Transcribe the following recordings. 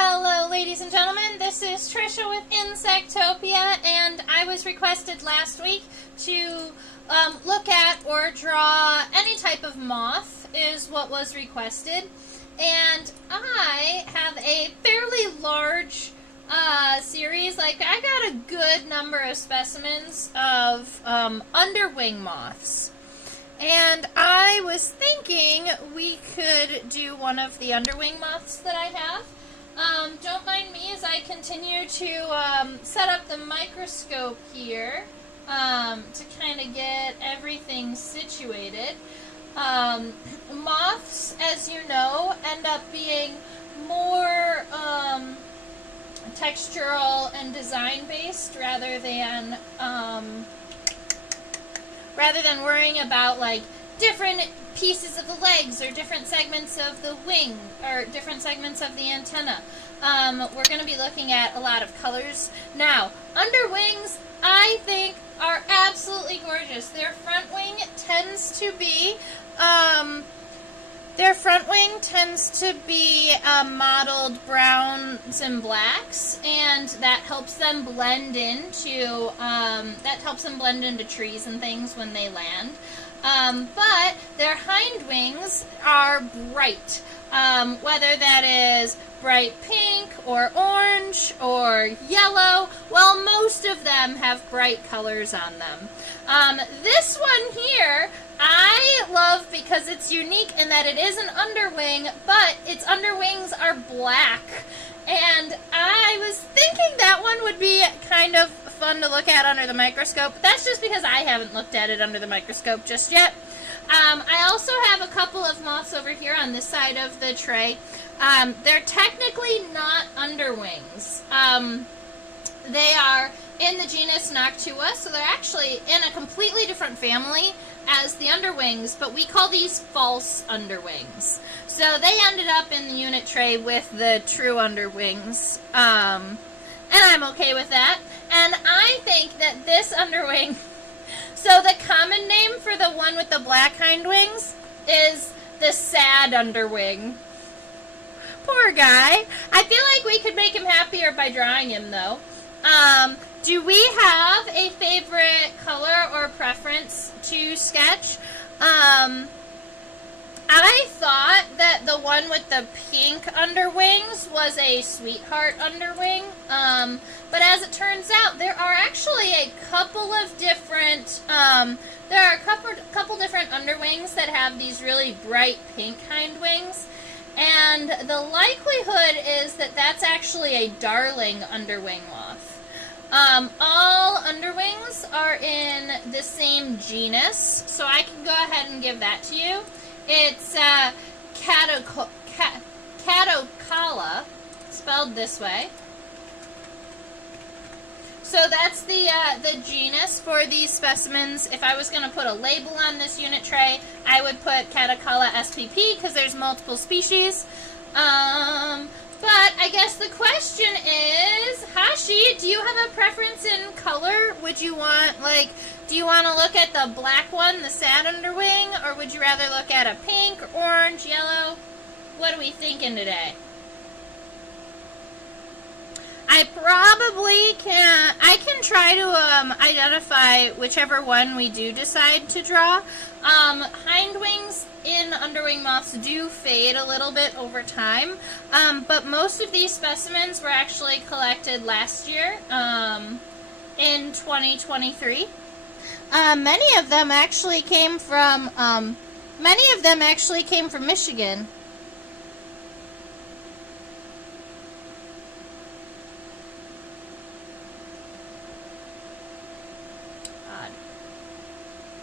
Hello ladies and gentlemen, this is Trisha with Insectopia, and I was requested last week to look at or draw any type of moth is what was requested, and I have a fairly large series. Like, I got a good number of specimens of underwing moths. And I was thinking we could do one of the underwing moths that I have. Don't mind me as I continue to set up the microscope here to kind of get everything situated. Moths, as you know, end up being more textural and design based rather than worrying about like different pieces of the legs or different segments of the wing or different segments of the antenna. We're going to be looking at a lot of colors. Now, underwings, I think, are absolutely gorgeous. Their front wing tends to be mottled browns and blacks, and that helps them blend into trees and things when they land. But their hind wings are bright, whether that is bright pink or orange or yellow. Well, most of them have bright colors on them. This one here I love because it's unique in that it is an underwing, but its underwings are black. And I was thinking that one would be kind of fun to look at under the microscope. That's just because I haven't looked at it under the microscope just yet. I also have a couple of moths over here on this side of the tray. They're technically not underwings. They are in the genus Noctua, so they're actually in a completely different family as the underwings, but we call these false underwings. So they ended up in the unit tray with the true underwings, and I'm okay with that. And I think that this underwing, so the common name for the one with the black hind wings is the sad underwing. Poor guy. I feel like we could make him happier by drawing him, though. Do we have a favorite color or preference to sketch? I thought that the one with the pink underwings was a sweetheart underwing, but as it turns out, there are actually a couple of different, couple different underwings that have these really bright pink hind wings, and the likelihood is that that's actually a darling underwing moth. All underwings are in the same genus, so I can go ahead and give that to you. It's Catocala, spelled this way. So that's the genus for these specimens. If I was going to put a label on this unit tray, I would put Catocala spp because there's multiple species. But I guess the question is, Hashi, do you have a preference in color? Would you want, like, do you want to look at the black one, the sad underwing, or would you rather look at a pink, orange, yellow? What are we thinking today? I can try to identify whichever one we do decide to draw. Hind wings in underwing moths do fade a little bit over time, but most of these specimens were actually collected last year, in 2023. Many of them actually came from Michigan.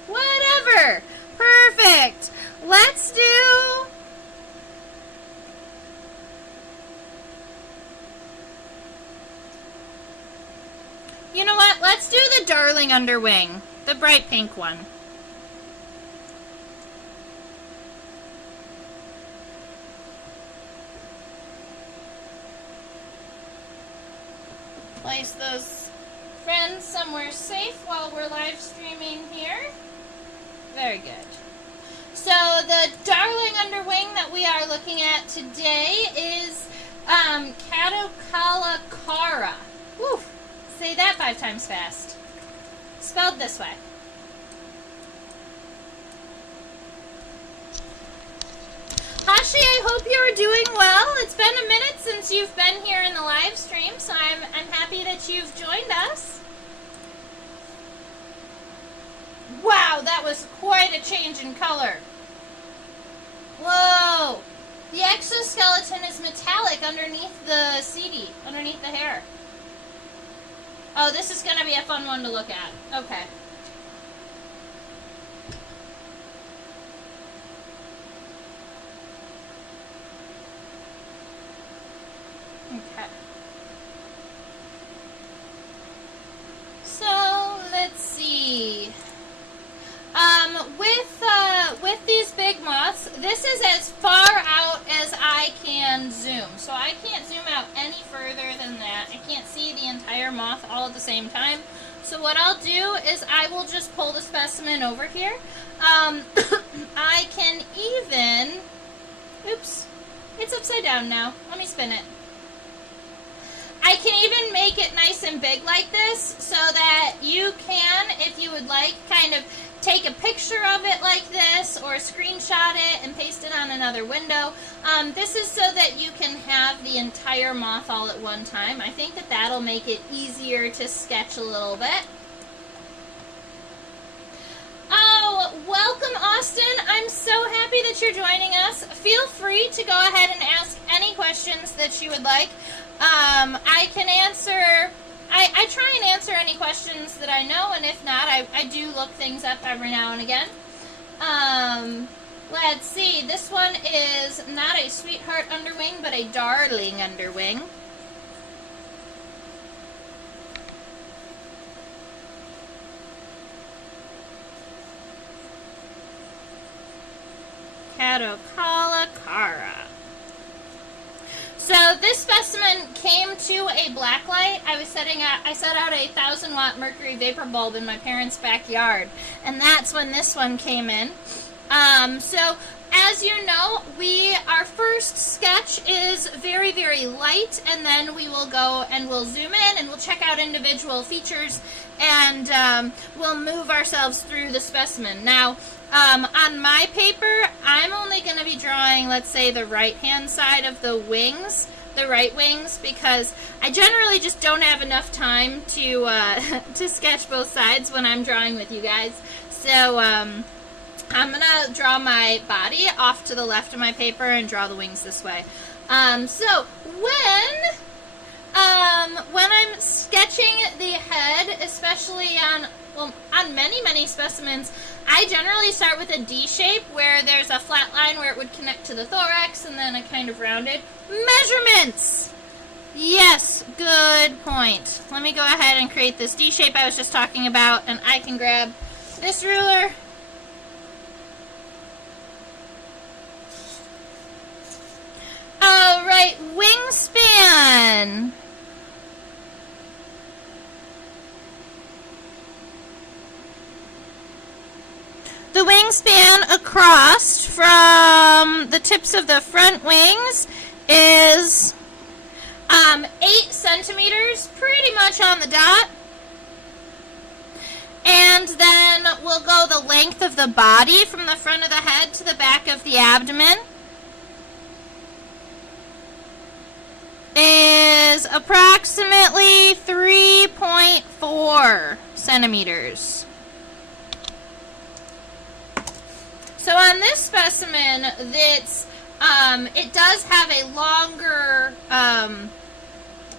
Whatever. Perfect. Let's do... You know what? Let's do the darling underwing. The bright pink one. Place those friends somewhere safe while we're live streaming here. Very good. So the darling underwing that we are looking at today is Catocala, cara. Woo! Say that 5 times fast. Spelled this way. Hashi, I hope you're doing well. It's been a minute since you've been here in the live stream, so I'm happy that you've joined us. Wow, that was quite a change in color. Whoa! The exoskeleton is metallic underneath the CD, underneath the hair. Oh, this is going to be a fun one to look at. Okay. Okay. So, let's see. With these big moths, this is as far out as I can zoom. So I can't zoom out any further than that. I can't see the entire moth all at the same time. So what I'll do is I will just pull the specimen over here. I can even, oops, it's upside down now. Let me spin it. I can even make it nice and big like this so that you can, if you would like, kind of take a picture of it like this or screenshot it and paste it on another window. This is so that you can have the entire moth all at one time. I think that that'll make it easier to sketch a little bit. Oh, welcome, Austin. I'm so happy that you're joining us. Feel free to go ahead and ask any questions that you would like. I can answer, I try and answer any questions that I know, and if not, I do look things up every now and again. Let's see, this one is not a sweetheart underwing, but a darling underwing. Catocala, cara. So this specimen came to a blacklight. I set out a 1,000-watt mercury vapor bulb in my parents' backyard, and that's when this one came in. So as you know, our first sketch is very, very light, and then we will go and we'll zoom in and we'll check out individual features, and we'll move ourselves through the specimen. Now, on my paper, I'm only going to be drawing, let's say, the right-hand side of the wings, the right wings, because I generally just don't have enough time to to sketch both sides when I'm drawing with you guys. So I'm going to draw my body off to the left of my paper and draw the wings this way. So when I'm sketching the head, especially on many, many specimens, I generally start with a D shape where there's a flat line where it would connect to the thorax and then a kind of rounded. Measurements! Yes, good point. Let me go ahead and create this D shape I was just talking about, and I can grab this ruler. Alright, wingspan. The wingspan across from the tips of the front wings is 8 centimeters, pretty much on the dot. And then we'll go the length of the body from the front of the head to the back of the abdomen is approximately 3.4 centimeters. So on this specimen, it does have a longer,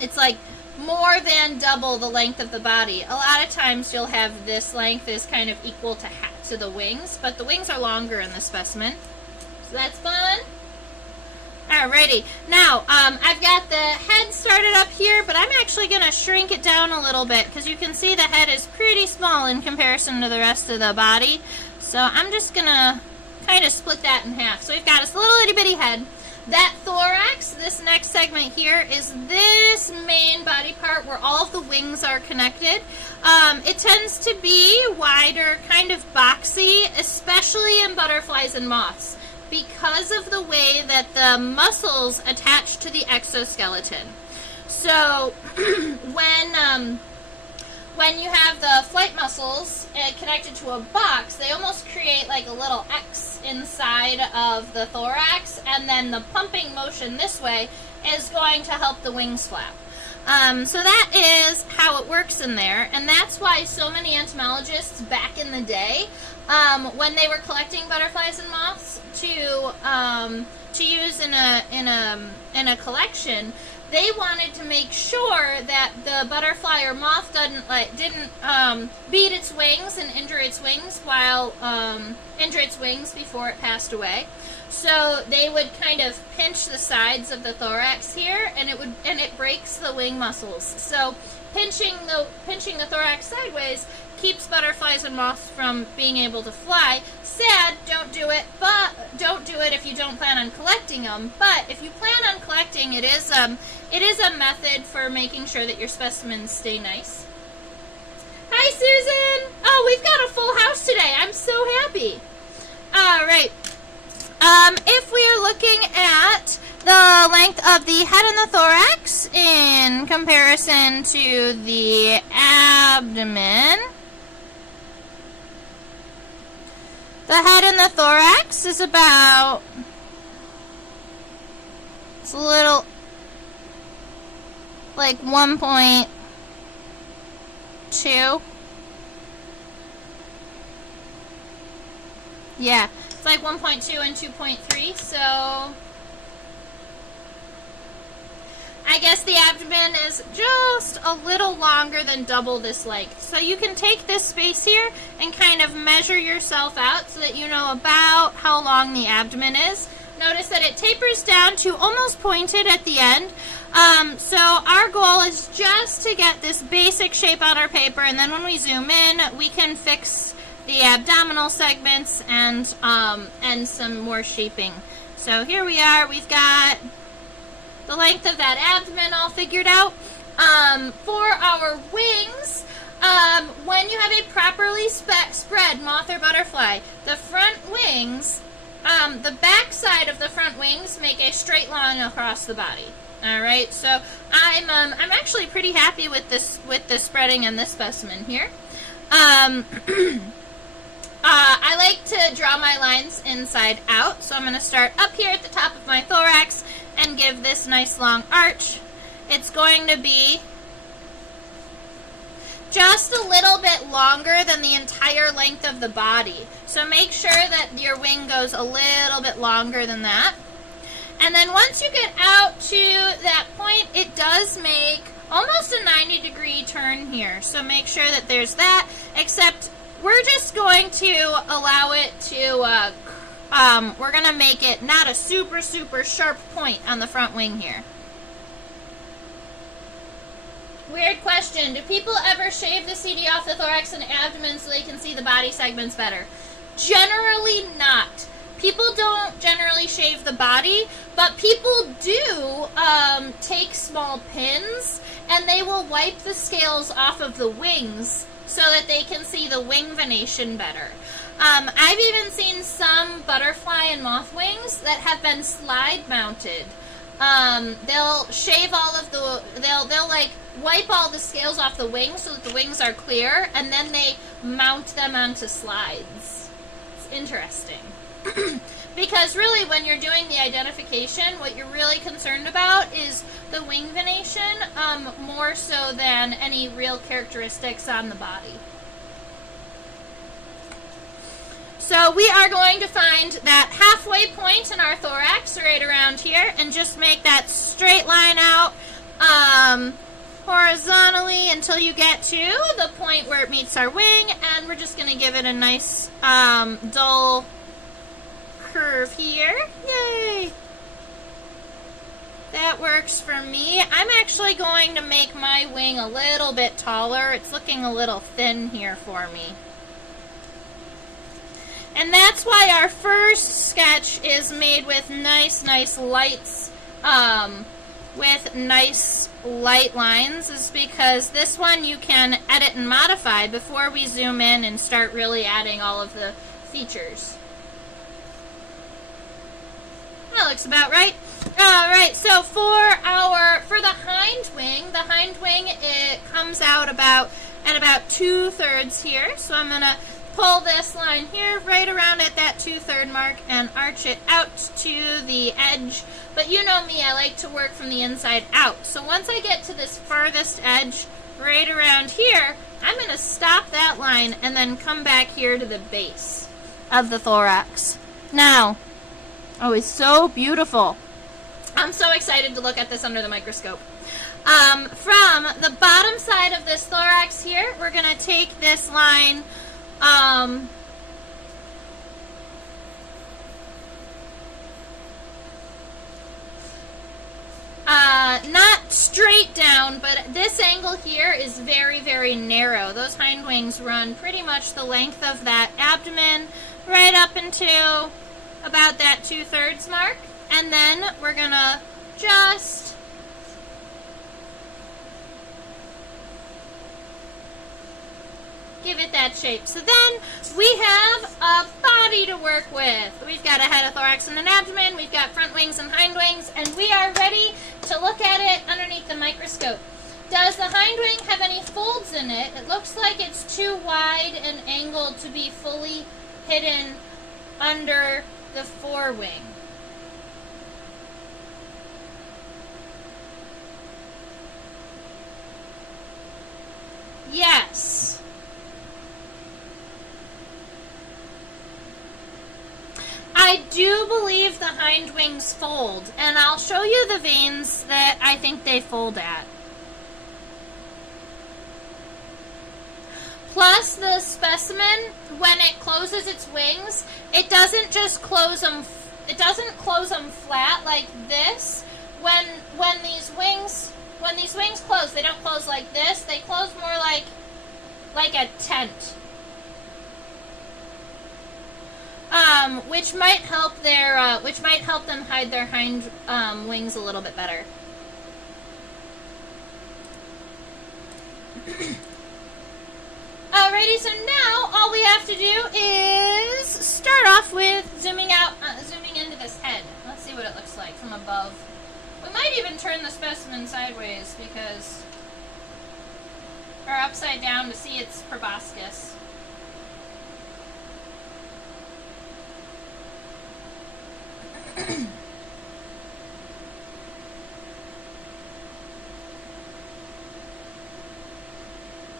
it's like more than double the length of the body. A lot of times you'll have this length is kind of equal to the wings, but the wings are longer in this specimen. So that's fun. Alrighty, now I've got the head started up here, but I'm actually going to shrink it down a little bit because you can see the head is pretty small in comparison to the rest of the body. So I'm just going to kind of split that in half. So we've got this little itty bitty head. That thorax, this next segment here, is this main body part where all of the wings are connected. It tends to be wider, kind of boxy, especially in butterflies and moths. because of the way that the muscles attach to the exoskeleton. So when you have the flight muscles connected to a box, they almost create like a little X inside of the thorax, and then the pumping motion this way is going to help the wings flap. So that is how it works in there, and that's why so many entomologists back in the day, when they were collecting butterflies and moths to use in a collection, they wanted to make sure that the butterfly or moth didn't beat its wings and injure its wings before it passed away. So they would kind of pinch the sides of the thorax here, and it breaks the wing muscles. So pinching the thorax sideways keeps butterflies and moths from being able to fly. Sad, don't do it, but don't do it if you don't plan on collecting them. But if you plan on collecting, it is a method for making sure that your specimens stay nice. Hi, Susan! Oh, we've got a full house today. I'm so happy. All right. If we are looking at the length of the head and the thorax in comparison to the abdomen, the head and the thorax is about, it's a little, like 1.2. Yeah, it's like 1.2 and 2.3, so I guess the abdomen is just a little longer than double this length. So you can take this space here and kind of measure yourself out so that you know about how long the abdomen is. Notice that it tapers down to almost pointed at the end. So our goal is just to get this basic shape on our paper, and then when we zoom in, we can fix the abdominal segments and some more shaping. So here we are. We've got the length of that abdomen all figured out. For our wings, when you have a properly spread moth or butterfly, the front wings, the back side of the front wings make a straight line across the body. All right, so I'm actually pretty happy with this spreading in this specimen here. I like to draw my lines inside out, so I'm going to start up here at the top of my thorax and give this nice long arch. It's going to be just a little bit longer than the entire length of the body. So make sure that your wing goes a little bit longer than that. And then once you get out to that point, it does make almost a 90-degree turn here. So make sure that there's that, except we're just going to allow it to, we're going to make it not a super, super sharp point on the front wing here. Weird question. Do people ever shave the CD off the thorax and abdomen so they can see the body segments better? Generally not. People don't generally shave the body, but people do take small pins, and they will wipe the scales off of the wings so that they can see the wing venation better. I've even seen some butterfly and moth wings that have been slide mounted. They'll shave all of the, they'll like wipe all the scales off the wings so that the wings are clear, and then they mount them onto slides. It's interesting. Because really, when you're doing the identification, what you're really concerned about is the wing venation, more so than any real characteristics on the body. So we are going to find that halfway point in our thorax right around here and just make that straight line out horizontally until you get to the point where it meets our wing, and we're just going to give it a nice dull curve here. Yay! That works for me. I'm actually going to make my wing a little bit taller. It's looking a little thin here for me. And that's why our first sketch is made with nice lights, with nice light lines, is because this one you can edit and modify before we zoom in and start really adding all of the features. That looks about right. All right, so for the hind wing, it comes out about 2/3 here. So I'm gonna pull this line here right around at that 2/3 mark and arch it out to the edge. But you know me, I like to work from the inside out. So once I get to this farthest edge right around here, I'm gonna stop that line and then come back here to the base of the thorax. Now, oh, it's so beautiful. I'm so excited to look at this under the microscope. From the bottom side of this thorax here, we're going to take this line not straight down, but this angle here is very, very narrow. Those hind wings run pretty much the length of that abdomen right up into about that 2/3 mark. And then we're going to just give it that shape. So then we have a body to work with. We've got a head, a thorax, and an abdomen. We've got front wings and hind wings, and we are ready to look at it underneath the microscope. Does the hind wing have any folds in it? It looks like it's too wide and angled to be fully hidden under the forewing. Yes. I do believe the hind wings fold, and I'll show you the veins that I think they fold at. Plus, the specimen, when it closes its wings, it doesn't just close them. It doesn't close them flat like this. When these wings close, they don't close like this. They close more like a tent, which might help them hide their hind wings a little bit better. Alrighty, so now all we have to do is start off with zooming into this head. Let's see what it looks like from above. We might even turn the specimen sideways or upside down to see its proboscis.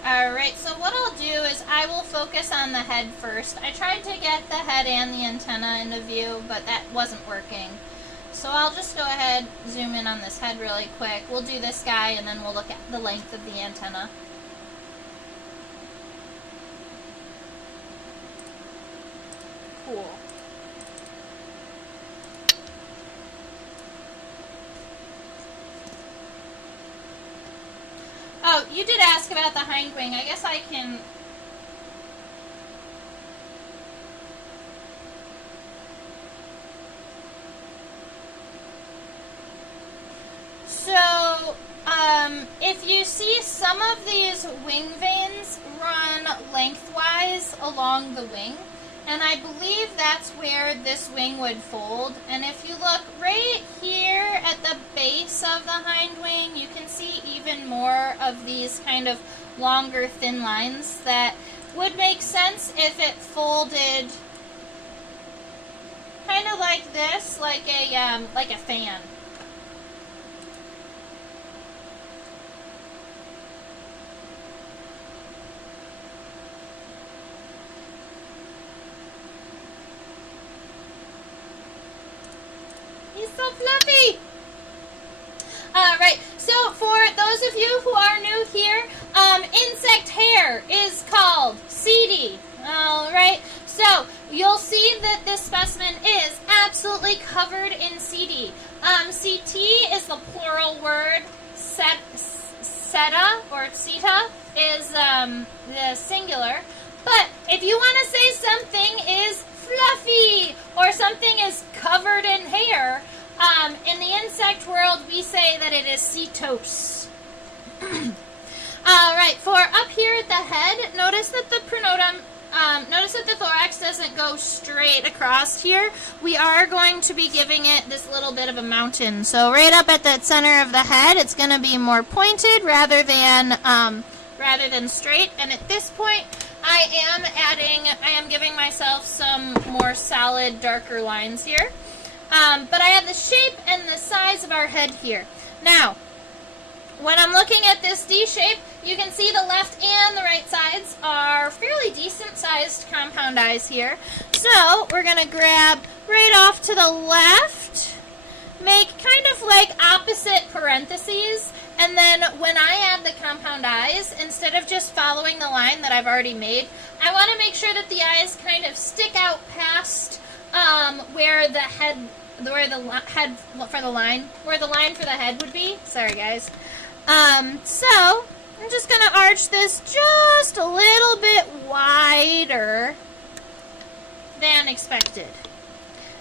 Alright, so what I'll do is I will focus on the head first. I tried to get the head and the antenna into view, but that wasn't working. So I'll just go ahead, zoom in on this head really quick. We'll do this guy, and then we'll look at the length of the antenna. Cool. Oh, you did ask about the hind wing. I guess I can... So, if you see, some of these wing veins run lengthwise along the wing, and I believe that's where this wing would fold. And if you look right here at the base of the hind wing, you can see even more of these kind of longer, thin lines that would make sense if it folded kind of like this, like a fan. So fluffy! Alright, so for those of you who are new here, insect hair is called seedy. Alright, so you'll see that this specimen is absolutely covered in seedy. CT is the plural word, seta or ceta is the singular. But if you want to say something is fluffy or something is covered in hair, in the insect world, we say that it is setose. Alright, for up here at the head, notice that the pronotum Notice that the thorax doesn't go straight across here. We are going to be giving it this little bit of a mountain. So right up at the center of the head, it's going to be more pointed rather than straight. And at this point, I am giving myself some more solid, darker lines here. But I have the shape and the size of our head here. Now, when I'm looking at this D shape, you can see the left and the right sides are fairly decent sized compound eyes here. So we're going to grab right off to the left, make kind of like opposite parentheses, and then when I add the compound eyes, instead of just following the line that I've already made, I want to make sure that the eyes kind of stick out past where the line for the head would be. Sorry guys. So I'm just going to arch this just a little bit wider than expected.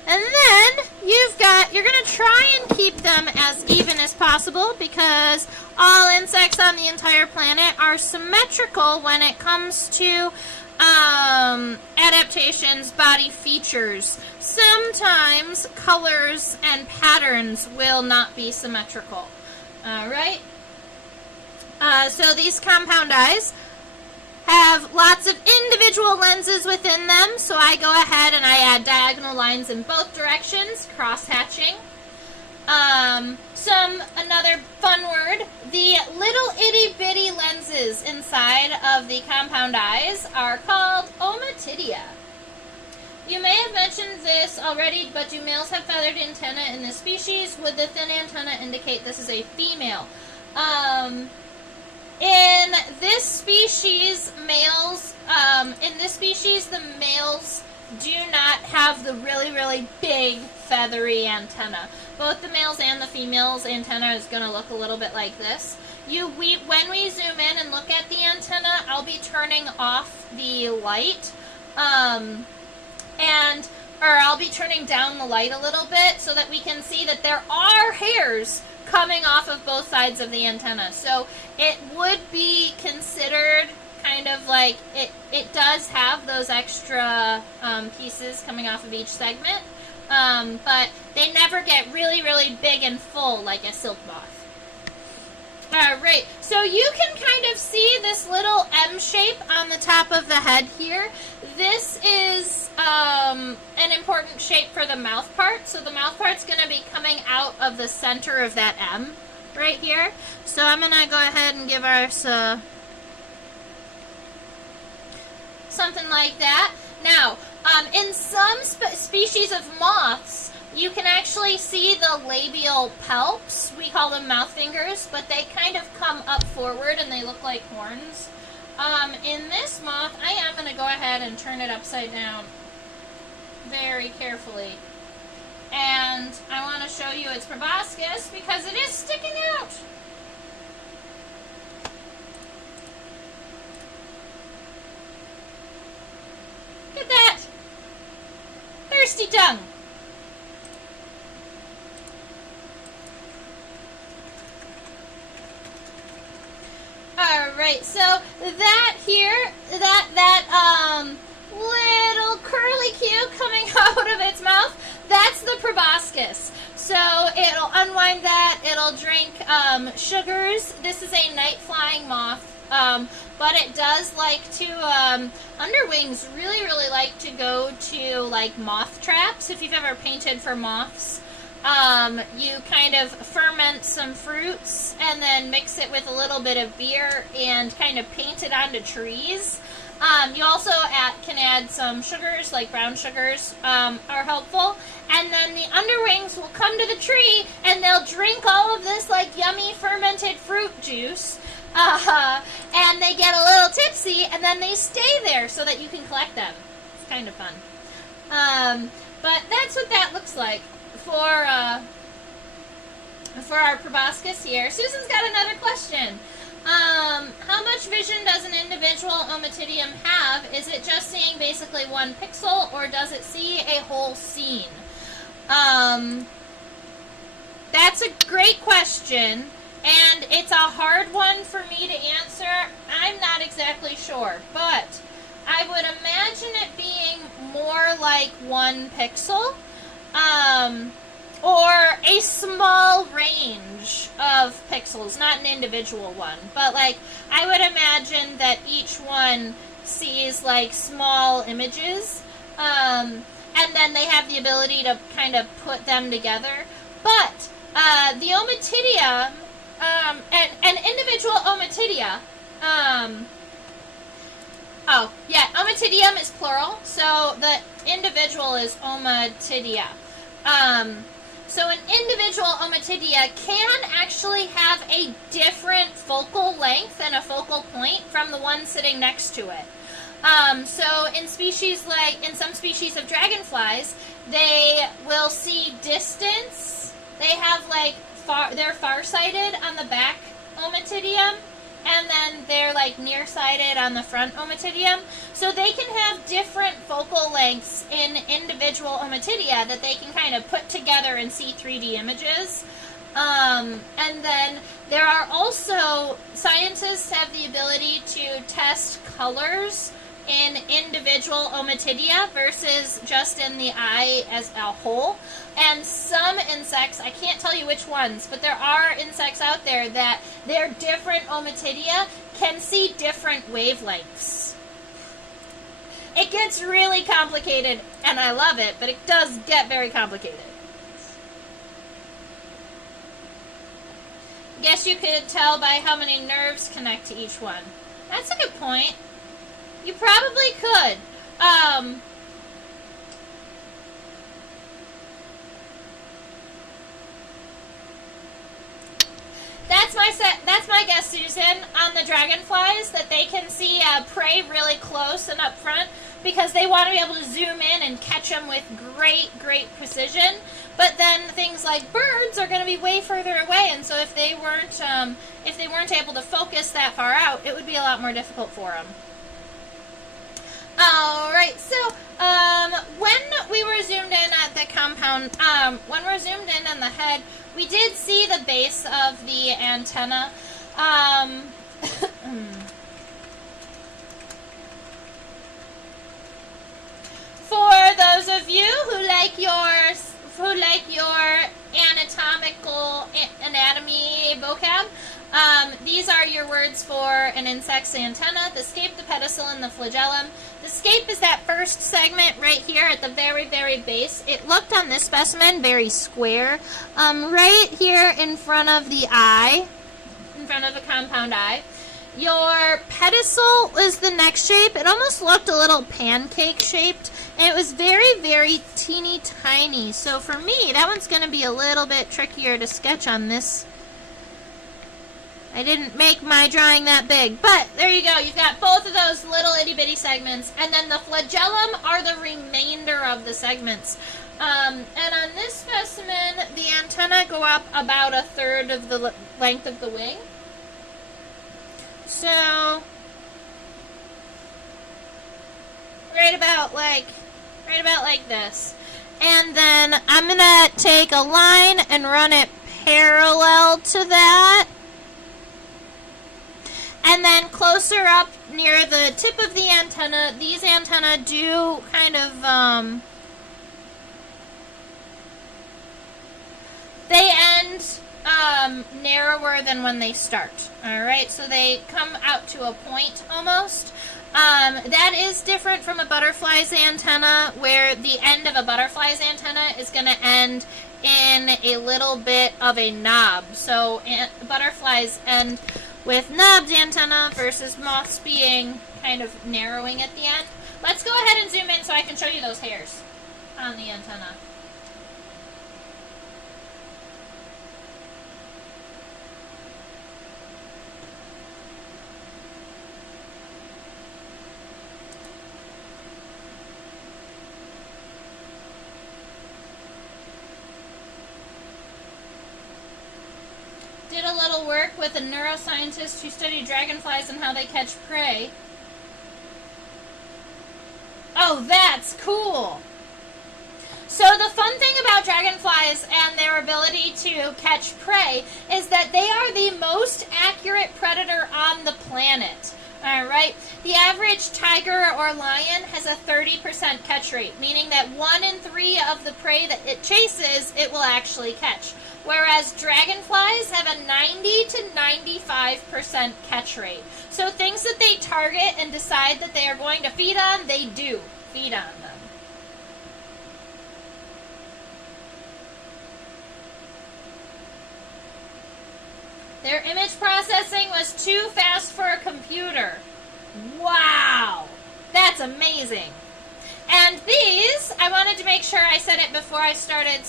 And then you're going to try and keep them as even as possible because all insects on the entire planet are symmetrical when it comes to adaptations, body features. Sometimes colors and patterns will not be symmetrical. All right? So these compound eyes have lots of individual lenses within them, so I go ahead and I add diagonal lines in both directions, cross-hatching. Another fun word, the little itty-bitty lenses inside of the compound eyes are called ommatidia. You may have mentioned this already, but do males have feathered antennae in this species? Would the thin antenna indicate this is a female? In this species, the males do not have the really, really big feathery antenna. Both the males and the females' antenna is going to look a little bit like this. When we zoom in and look at the antenna, I'll be turning off the light, or I'll be turning down the light a little bit so that we can see that there are hairs coming off of both sides of the antenna. So it would be considered kind of like it does have those extra pieces coming off of each segment, but they never get really, really big and full like a silk moth. Alright, so you can kind of see this little M shape on the top of the head here. This is an important shape for the mouth part. So the mouth part's going to be coming out of the center of that M right here. So I'm going to go ahead and give us something like that. Now, in some species of moths, you can actually see the labial palps. We call them mouth fingers, but they kind of come up forward and they look like horns. In this moth, I am going to go ahead and turn it upside down very carefully. And I want to show you its proboscis because it is sticking out. Look at that. Thirsty tongue. Alright, so that here, that little curly cue coming out of its mouth, that's the proboscis. So it'll unwind that, it'll drink sugars. This is a night-flying moth, but it does like to, underwings really, really like to go to like moth traps. If you've ever painted for moths, you kind of ferment some fruits and then mix it with a little bit of beer and kind of paint it onto trees. You also can add some sugars, like brown sugars are helpful. And then the underwings will come to the tree and they'll drink all of this like yummy fermented fruit juice. And they get a little tipsy and then they stay there so that you can collect them. It's kind of fun. But that's what that looks like for our proboscis here. Susan's got another question. How much vision does an individual ommatidium have? Is it just seeing basically one pixel, or does it see a whole scene? That's a great question, and it's a hard one for me to answer. I'm not exactly sure, but I would imagine it being more like 1 pixel, or a small range of pixels, not an individual one, but like I would imagine that each one sees like small images, and then they have the ability to kind of put them together. But the Ommatidia, an individual Ommatidia, Ommatidium is plural, so the individual is Ommatidia. So an individual Ommatidia can actually have a different focal length and a focal point from the one sitting next to it. So in some species of dragonflies, they will see distance. They have like they're farsighted on the back Ommatidium, and then they're like nearsighted on the front Ommatidium. So they can have different focal lengths in individual Ommatidia that they can kind of put together and see 3D images. And then there are also, scientists have the ability to test colors in individual Ommatidia versus just in the eye as a whole. And some insects, I can't tell you which ones, but there are insects out there that their different Ommatidia can see different wavelengths. It gets really complicated, and I love it, but it does get very complicated. Guess you could tell by how many nerves connect to each one. That's a good point. You probably could. That's my guess, Susan, on the dragonflies, that they can see prey really close and up front because they want to be able to zoom in and catch them with great precision. But then things like birds are going to be way further away, and so if they weren't able to focus that far out, it would be a lot more difficult for them. Alright, so when we were zoomed in at the compound, when we're zoomed in on the head, we did see the base of the antenna. For those of you who like your anatomical anatomy vocab, these are your words for an insect's antenna: the scape, the pedicel, and the flagellum. The scape is that first segment right here at the very base. It looked on this specimen very square, right here in front of the eye, in front of the compound eye. Your pedicel is the next shape. It almost looked a little pancake shaped, and it was very teeny tiny. So for me, that one's going to be a little bit trickier to sketch on this. I didn't make my drawing that big, but there you go. You've got both of those little itty-bitty segments, and then the flagellum are the remainder of the segments. And on this specimen, the antennae go up about 1/3 of the length of the wing. So, right about like this. And then I'm going to take a line and run it parallel to that. And then closer up near the tip of the antenna, these antennae do kind of, they end narrower than when they start. Alright, so they come out to a point almost. That is different from a butterfly's antenna, where the end of a butterfly's antenna is going to end in a little bit of a knob. So butterflies end with knobbed antenna versus moths being kind of narrowing at the end. Let's go ahead and zoom in so I can show you those hairs on the antenna. Did a little work with a neuroscientist who studied dragonflies and how they catch prey. Oh, that's cool! So the fun thing about dragonflies and their ability to catch prey is that they are the most accurate predator on the planet. All right. The average tiger or lion has a 30% catch rate, meaning that 1 in 3 of the prey that it chases, it will actually catch. Whereas dragonflies have a 90 to 95% catch rate. So things that they target and decide that they are going to feed on, they do feed on them. Their image processing was too fast for a computer. Wow! That's amazing. And these, I wanted to make sure I said it before I started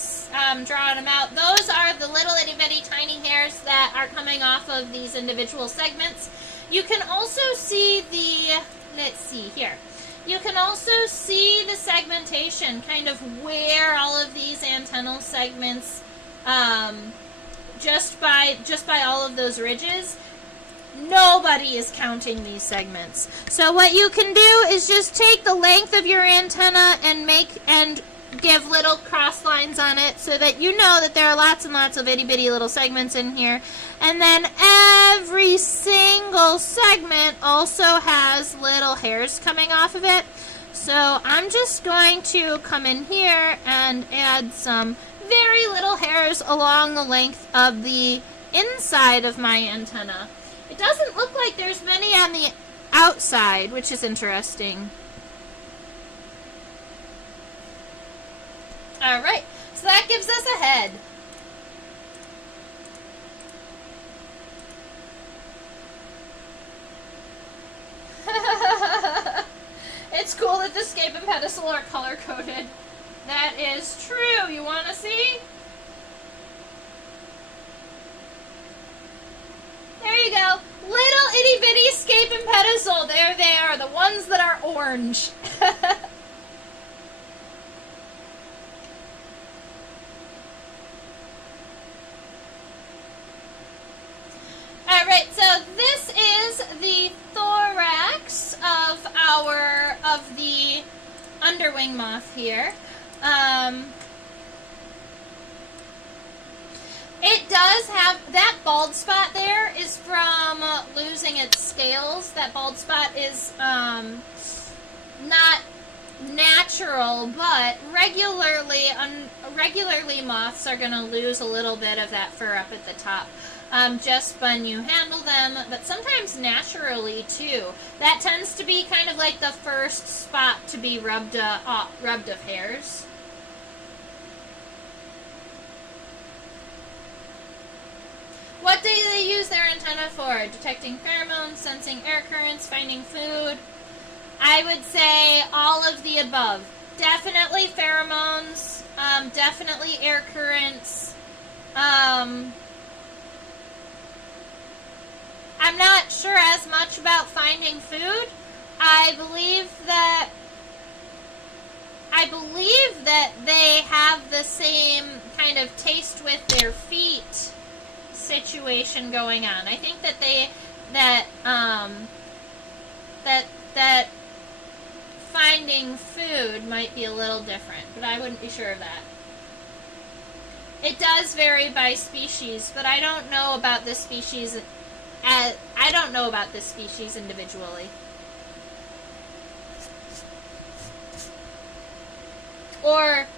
drawing them out. Those are the little itty bitty tiny hairs that are coming off of these individual segments. You can also see the, let's see here. You can also see the segmentation, kind of where all of these antennal segments, just by all of those ridges. Nobody is counting these segments. So what you can do is just take the length of your antenna and give little cross lines on it so that you know that there are lots and lots of itty bitty little segments in here. And then every single segment also has little hairs coming off of it. So I'm just going to come in here and add some very little hairs along the length of the inside of my antenna. It doesn't look like there's many on the outside, which is interesting. All right, so that gives us a head. It's cool that the scape and pedestal are color-coded. That is true. You want to see? There you go. Little itty bitty scape and pedestal. There they are, the ones that are orange. Alright, so this is the thorax of the underwing moth here. It does have, that bald spot there is from losing its scales. That bald spot is not natural, but regularly moths are going to lose a little bit of that fur up at the top. Just when you handle them, but sometimes naturally too. That tends to be kind of like the first spot to be rubbed of hairs. What do they use their antenna for? Detecting pheromones, sensing air currents, finding food. I would say all of the above. Definitely pheromones, definitely air currents. I'm not sure as much about finding food. I believe that they have the same kind of taste with their feet situation going on. I think that that finding food might be a little different, but I wouldn't be sure of that. It does vary by species, but I don't know about this species. I don't know about this species individually. Or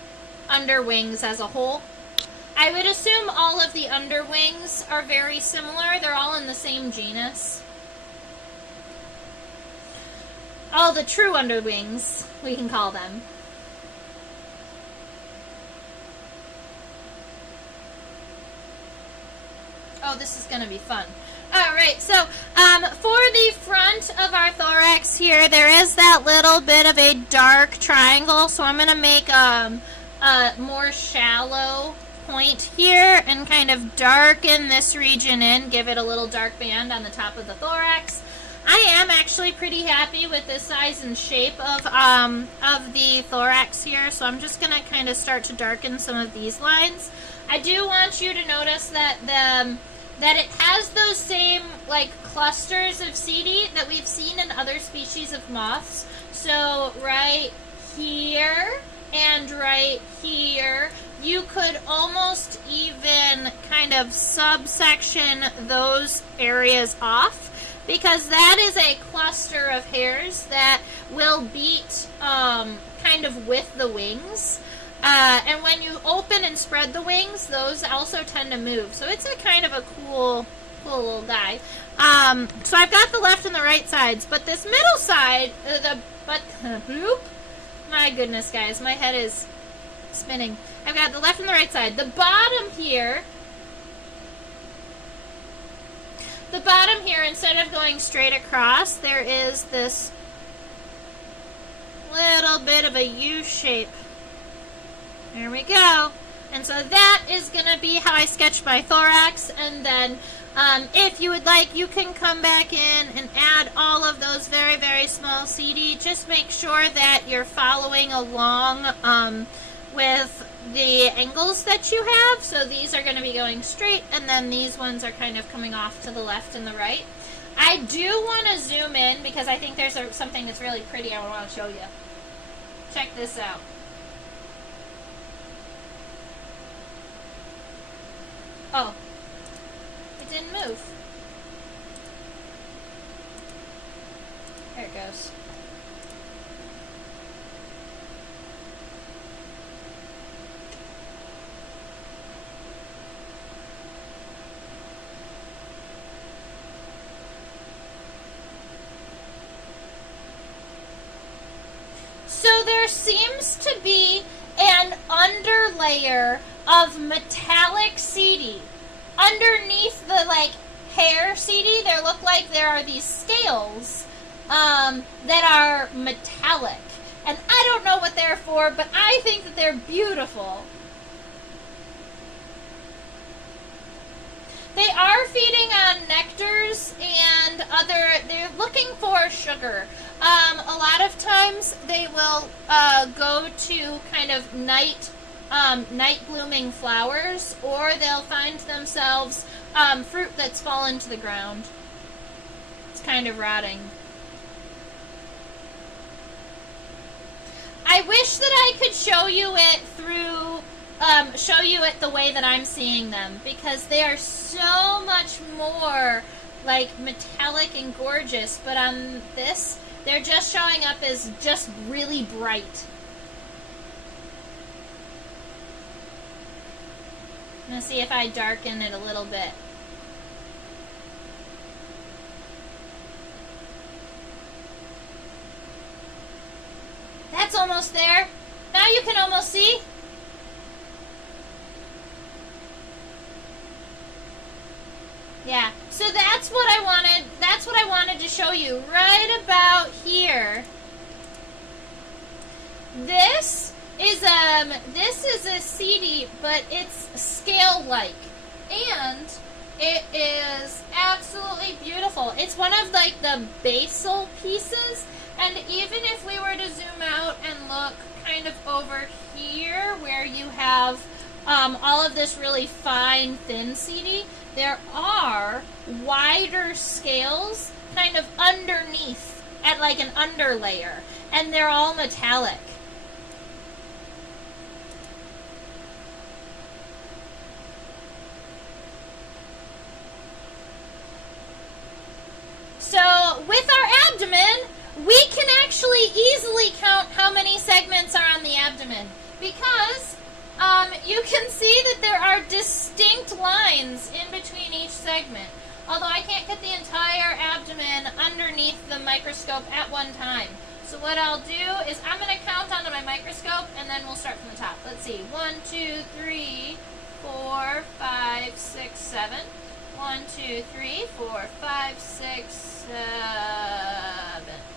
underwings as a whole. I would assume all of the underwings are very similar. They're all in the same genus. All the true underwings, we can call them. Oh, this is going to be fun. Alright, so for the front of our thorax here, there is that little bit of a dark triangle, so I'm going to make a more shallow point here and kind of darken this region in, give it a little dark band on the top of the thorax. I am actually pretty happy with the size and shape of the thorax here, so I'm just going to kind of start to darken some of these lines. I do want you to notice that that it has those same like clusters of seede that we've seen in other species of moths. So right here and right here, you could almost even kind of subsection those areas off because that is a cluster of hairs that will beat kind of with the wings. And when you open and spread the wings, those also tend to move. So it's a kind of a cool little guy. So I've got the left and the right sides, but this middle side, bloop. My goodness, guys, my head is spinning. I've got the left and the right side. The bottom here, instead of going straight across, there is this little bit of a U shape. There we go. And so that is going to be how I sketch my thorax. And then if you would like, you can come back in and add all of those very, very small CD. Just make sure that you're following along with the angles that you have. So these are going to be going straight, and then these ones are kind of coming off to the left and the right. I do want to zoom in because I think there's something that's really pretty I want to show you. Check this out. Oh, it didn't move. There it goes. So there seems to be an underlayer of metallic seedy. Underneath the hair seedy, there look like there are these scales that are metallic. And I don't know what they're for, but I think that they're beautiful. They are feeding on nectars and they're looking for sugar. A lot of times they will go to kind of night blooming flowers, or they'll find themselves fruit that's fallen to the ground. It's kind of rotting. I wish that I could show you it the way that I'm seeing them, because they are so much more metallic and gorgeous, but on this, they're just showing up as just really bright. I'm going to see if I darken it a little bit. That's almost there. Now you can almost see. Yeah, so that's what I wanted to show you right about here. This is a CD, but it's scale-like, and it is absolutely beautiful. It's one of the basal pieces, and even if we were to zoom out and look kind of over here where you have all of this really fine, thin CD, there are wider scales kind of underneath at an underlayer, and they're all metallic. So with our abdomen, we can actually easily count how many segments are on the abdomen, because you can see that there are distinct lines in between each segment. Although I can't get the entire abdomen underneath the microscope at one time. So what I'll do is I'm going to count onto my microscope, and then we'll start from the top. Let's see. 1, 2, 3, 4, 5, 6, 7. 1, 2, 3, 4, 5, 6, 7,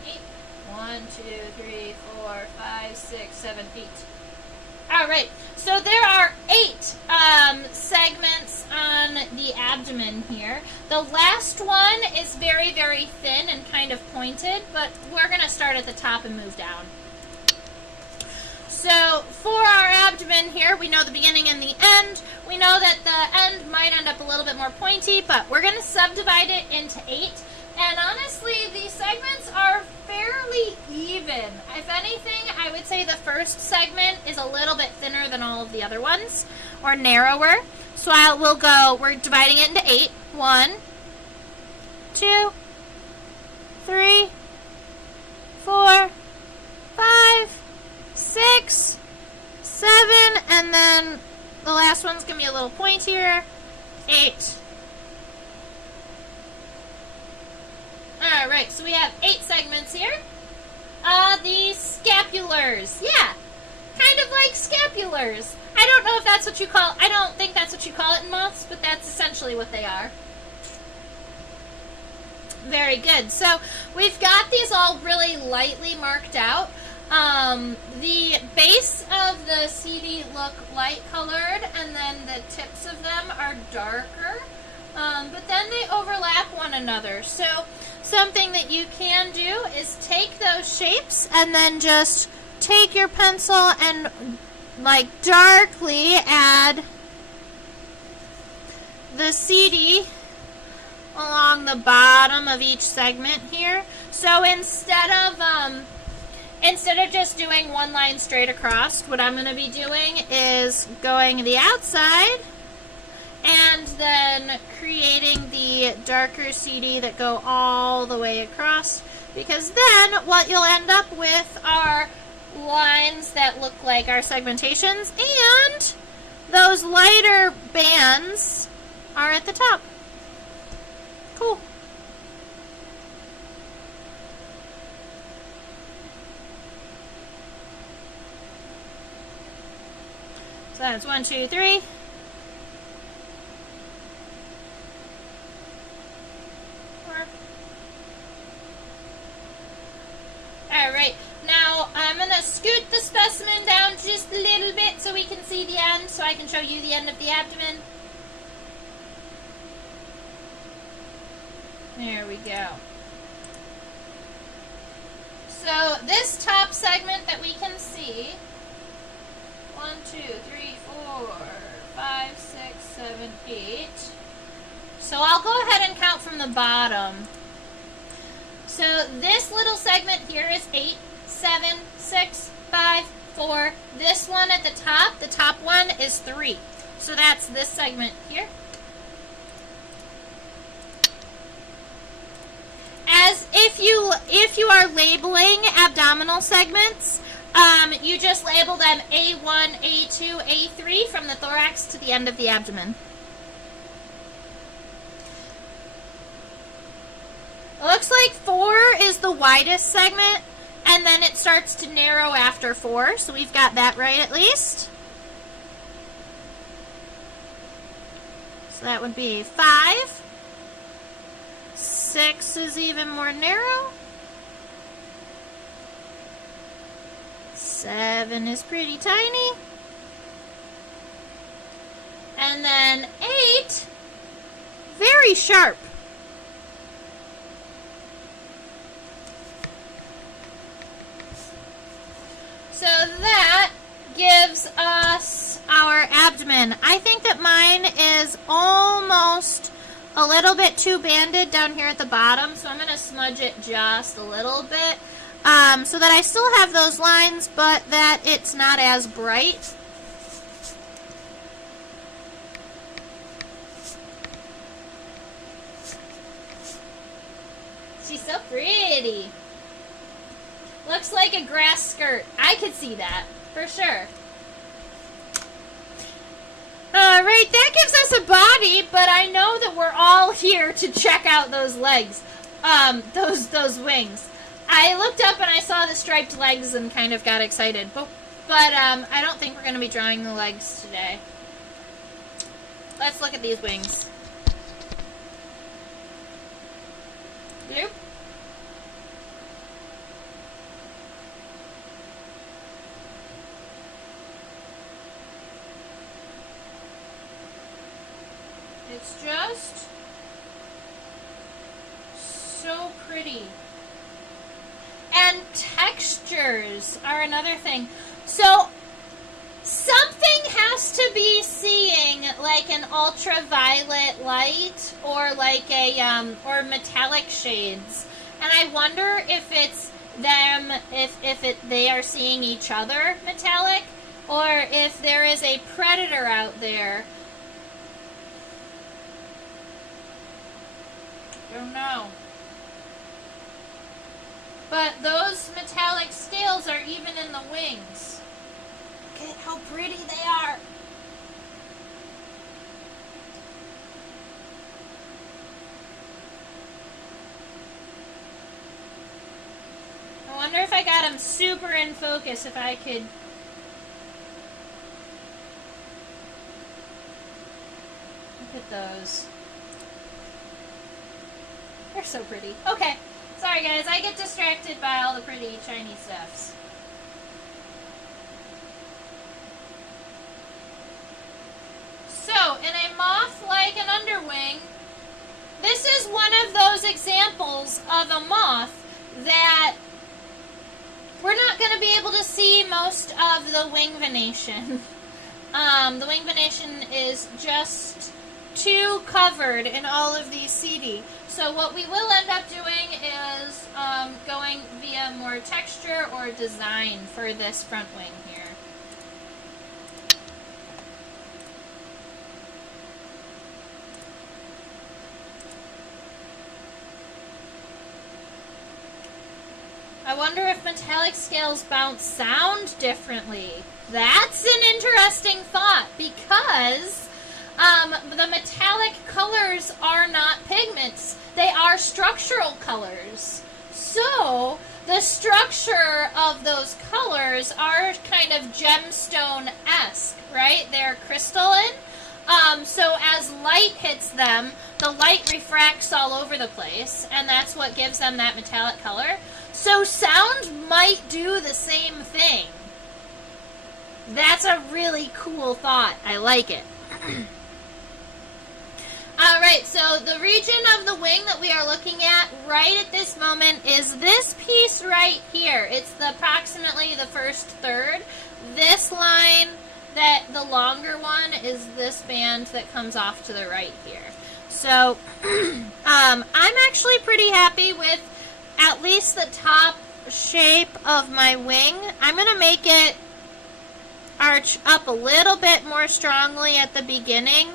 8. 1, 2, 3, 4, 5, 6, 7, 8. All right, so there are 8 segments on the abdomen here. The last one is very, very thin and kind of pointed, but we're going to start at the top and move down. So for our abdomen here, we know the beginning and the end. We know that the end might end up a little bit more pointy, but we're going to subdivide it into 8. And honestly, these segments are fairly even. If anything, I would say the first segment is a little bit thinner than all of the other ones, or narrower. So we're dividing it into 8. 1, 2, 3, 4, 5, 6, 7, and then the last one's going to be a little point here. 8. Alright, so we have 8 segments here. The scapulars. Yeah, kind of like scapulars. I don't know if that's what you call, I don't think that's what you call it in moths, but that's essentially what they are. Very good. So we've got these all really lightly marked out. The base of the CD look light colored, and then the tips of them are darker. But then they overlap one another. So something that you can do is take those shapes and then just take your pencil and like darkly add the CD along the bottom of each segment here. So instead of just doing one line straight across, what I'm going to be doing is going the outside and then creating the darker CD that go all the way across, because then what you'll end up with are lines that look like our segmentations, and those lighter bands are at the top. Cool. So that's 1, 2, 3. Alright, now I'm going to scoot the specimen down just a little bit so we can see the end, so I can show you the end of the abdomen. There we go. So this top segment that we can see, 1, 2, 3, 4, 5, 6, 7, 8. So I'll go ahead and count from the bottom. So this little segment here is 8, 7, 6, 5, 4. This one at the top one is 3. So that's this segment here. As if you are labeling abdominal segments, you just label them A1, A2, A3 from the thorax to the end of the abdomen. It looks like 4 is the widest segment, and then it starts to narrow after 4, so we've got that right at least. So that would be 5. 6 is even more narrow. 7 is pretty tiny. And then 8, very sharp. So that gives us our abdomen. I think that mine is almost a little bit too banded down here at the bottom, so I'm going to smudge it just a little bit so that I still have those lines, but that it's not as bright. She's so pretty. Looks like a grass skirt. I could see that, for sure. Alright, that gives us a body, but I know that we're all here to check out those legs. Those wings. I looked up and I saw the striped legs and kind of got excited. But I don't think we're going to be drawing the legs today. Let's look at these wings. Nope. It's just so pretty. And textures are another thing. So something has to be seeing like an ultraviolet light or like a or metallic shades. And I wonder if it's them, if they are seeing each other metallic, or if there is a predator out there. Don't know. But those metallic scales are even in the wings. Look at how pretty they are. I wonder if I got them super in focus, if I could... Look at those. They're so pretty. Okay. Sorry guys, I get distracted by all the pretty shiny stuffs. So, in a moth like an underwing, this is one of those examples of a moth that we're not going to be able to see most of the wing venation. The wing venation is just too covered in all of these CD. So what we will end up doing is going via more texture or design for this front wing here. I wonder if metallic scales bounce sound differently. That's an interesting thought, because the metallic colors are not pigments. They are structural colors. So the structure of those colors are kind of gemstone-esque, right? They're crystalline. So as light hits them, the light refracts all over the place, and that's what gives them that metallic color. So sound might do the same thing. That's a really cool thought. I like it. Alright, so the region of the wing that we are looking at right at this moment is this piece right here. It's approximately the first third. This line, the longer one, is this band that comes off to the right here. So, I'm actually pretty happy with at least the top shape of my wing. I'm going to make it arch up a little bit more strongly at the beginning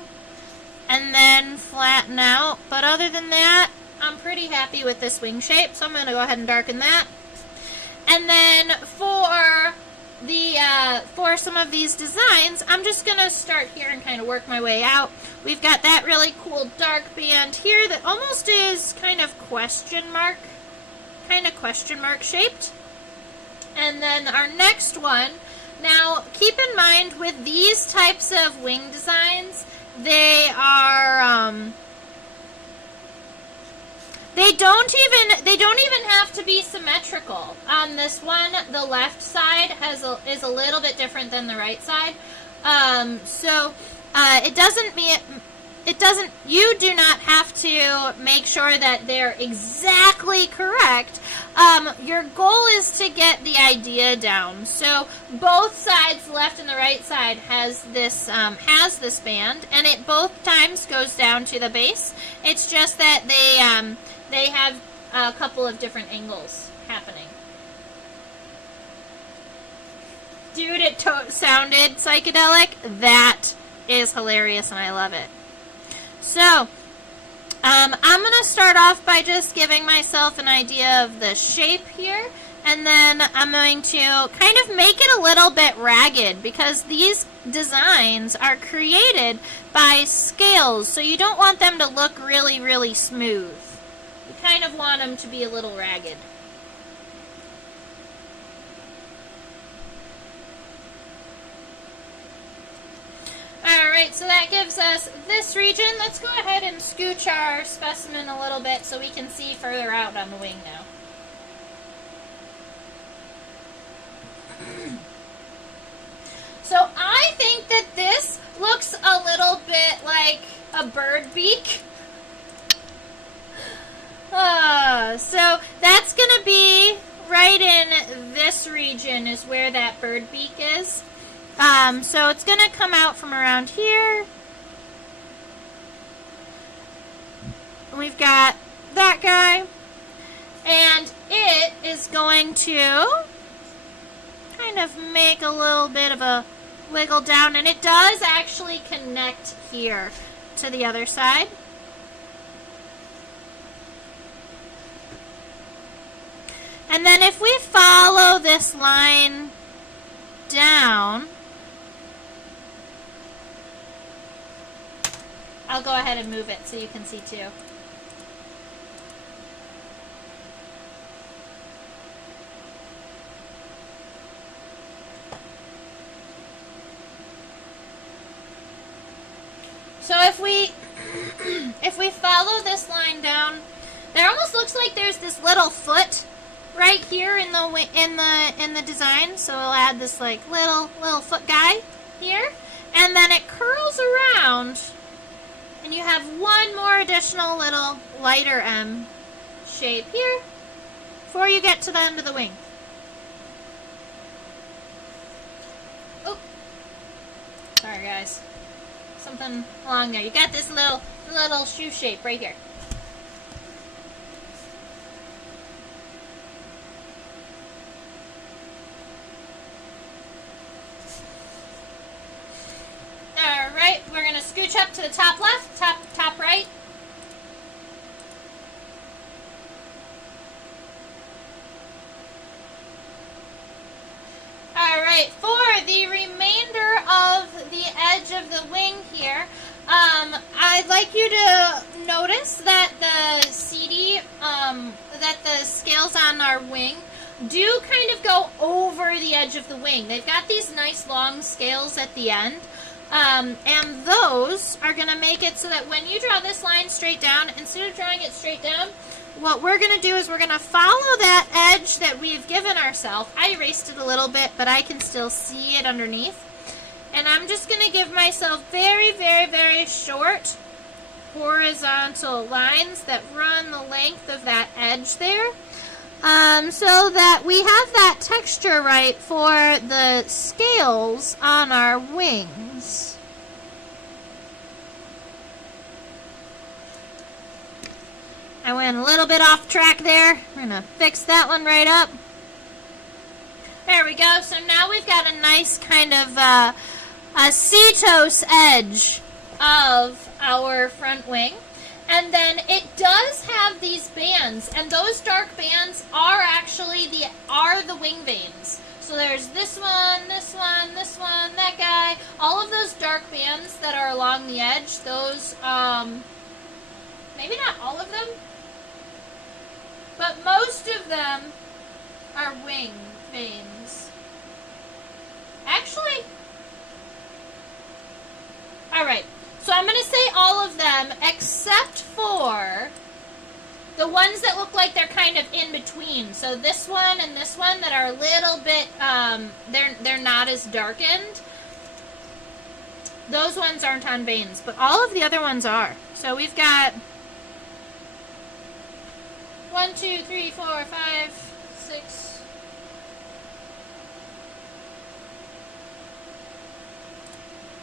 and then flatten out. But other than that, I'm pretty happy with this wing shape, so I'm going to go ahead and darken that. And then for some of these designs, I'm just going to start here and kind of work my way out. We've got that really cool dark band here that almost is kind of question mark shaped. And then our next one, now keep in mind with these types of wing designs, they are they don't even have to be symmetrical. On this one, the left side is a little bit different than the right side. You do not have to make sure that they're exactly correct. Your goal is to get the idea down. So both sides, left and the right side, has this band, and it both times goes down to the base. It's just that they have a couple of different angles happening. Dude, it sounded psychedelic. That is hilarious, and I love it. So, I'm going to start off by just giving myself an idea of the shape here, and then I'm going to kind of make it a little bit ragged, because these designs are created by scales, so you don't want them to look really, really smooth. You kind of want them to be a little ragged. Alright, so that gives us this region. Let's go ahead and scooch our specimen a little bit so we can see further out on the wing now. So I think that this looks a little bit like a bird beak. So that's going to be right in this region is where that bird beak is. So it's going to come out from around here. We've got that guy. And it is going to kind of make a little bit of a wiggle down. And it does actually connect here to the other side. And then if we follow this line down, I'll go ahead and move it so you can see too. So if we follow this line down, there almost looks like there's this little foot right here in the design. So we'll add this like little foot guy here, and then it curls around, and you have one more additional little lighter M shape here before you get to the end of the wing. Oh, sorry guys. Something along there. You got this little shoe shape right here. All right, we're gonna scooch up to the top left, top right. All right, for the remainder of the edge of the wing here, I'd like you to notice that the CD, that the scales on our wing do kind of go over the edge of the wing. They've got these nice long scales at the end, and those are going to make it so that when you draw this line straight down, instead of drawing it straight down, what we're going to do is we're going to follow that edge that we've given ourselves. I erased it a little bit, but I can still see it underneath. And I'm just going to give myself very, very, very short horizontal lines that run the length of that edge there. So that we have that texture right for the scales on our wings. I went a little bit off track there. We're going to fix that one right up. There we go. So now we've got a nice kind of a cetos edge of our front wing. And then it does have these bands, and those dark bands are actually the wing veins. So there's this one, this one, this one, that guy. All of those dark bands that are along the edge, those, maybe not all of them, but most of them are wing veins. Actually, all right. So I'm going to say all of them except for the ones that look like they're kind of in between. So this one and this one that are a little bit, they're not as darkened. Those ones aren't on veins, but all of the other ones are. So we've got 1, 2, 3, 4, 5, 6.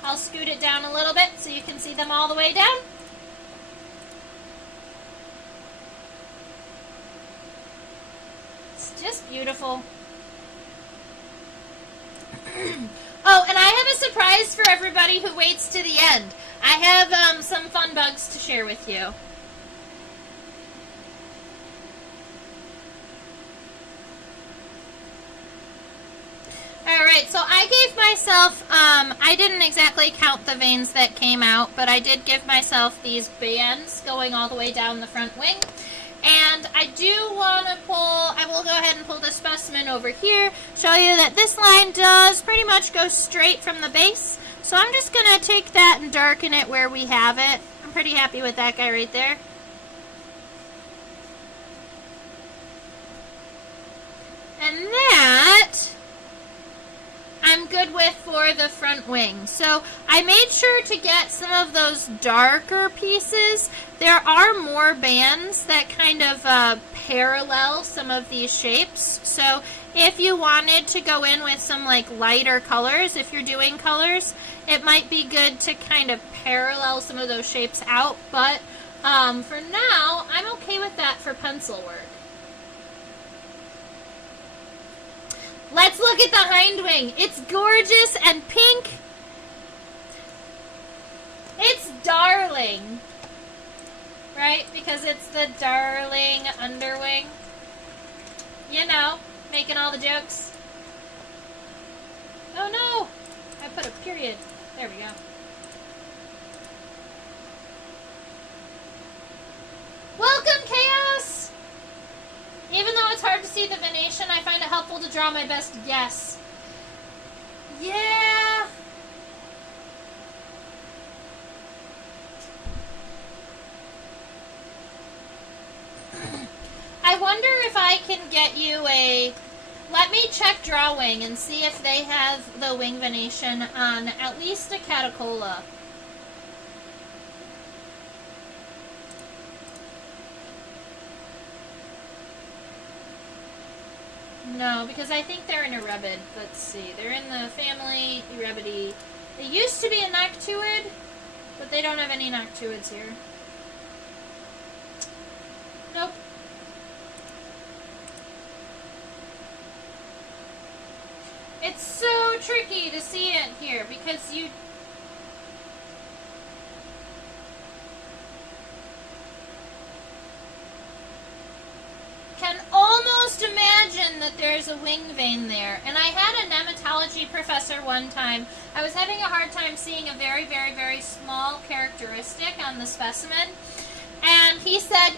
I'll scoot it down a little bit so you can see them all the way down. It's just beautiful. Oh, and I have a surprise for everybody who waits to the end. I have some fun bugs to share with you. Alright, so I gave myself, I didn't exactly count the veins that came out, but I did give myself these bands going all the way down the front wing. And I do want to I will go ahead and pull the specimen over here, show you that this line does pretty much go straight from the base. So I'm just going to take that and darken it where we have it. I'm pretty happy with that guy right there. And that I'm good with for the front wing. So I made sure to get some of those darker pieces. There are more bands that kind of parallel some of these shapes. So if you wanted to go in with some like lighter colors, if you're doing colors, it might be good to kind of parallel some of those shapes out. But for now, I'm okay with that for pencil work. Let's look at the hind wing. It's gorgeous and pink. It's darling, right? Because it's the darling underwing. You know, making all the jokes. Oh no! I put a period. There we go. Welcome, Chaos! Even though it's hard to see the venation, I find it helpful to draw my best guess. Yeah. I wonder if I can get you a... Let me check Drawing and see if they have the wing venation on at least a Catocala. No, because I think they're an Erebid. Let's see. They're in the family Erebidae. They used to be a Noctuid, but they don't have any Noctuids here. Nope. It's so tricky to see it here because you... can almost imagine that there's a wing vein there. And I had a nematology professor one time. I was having a hard time seeing a very, very, very small characteristic on the specimen. And he said,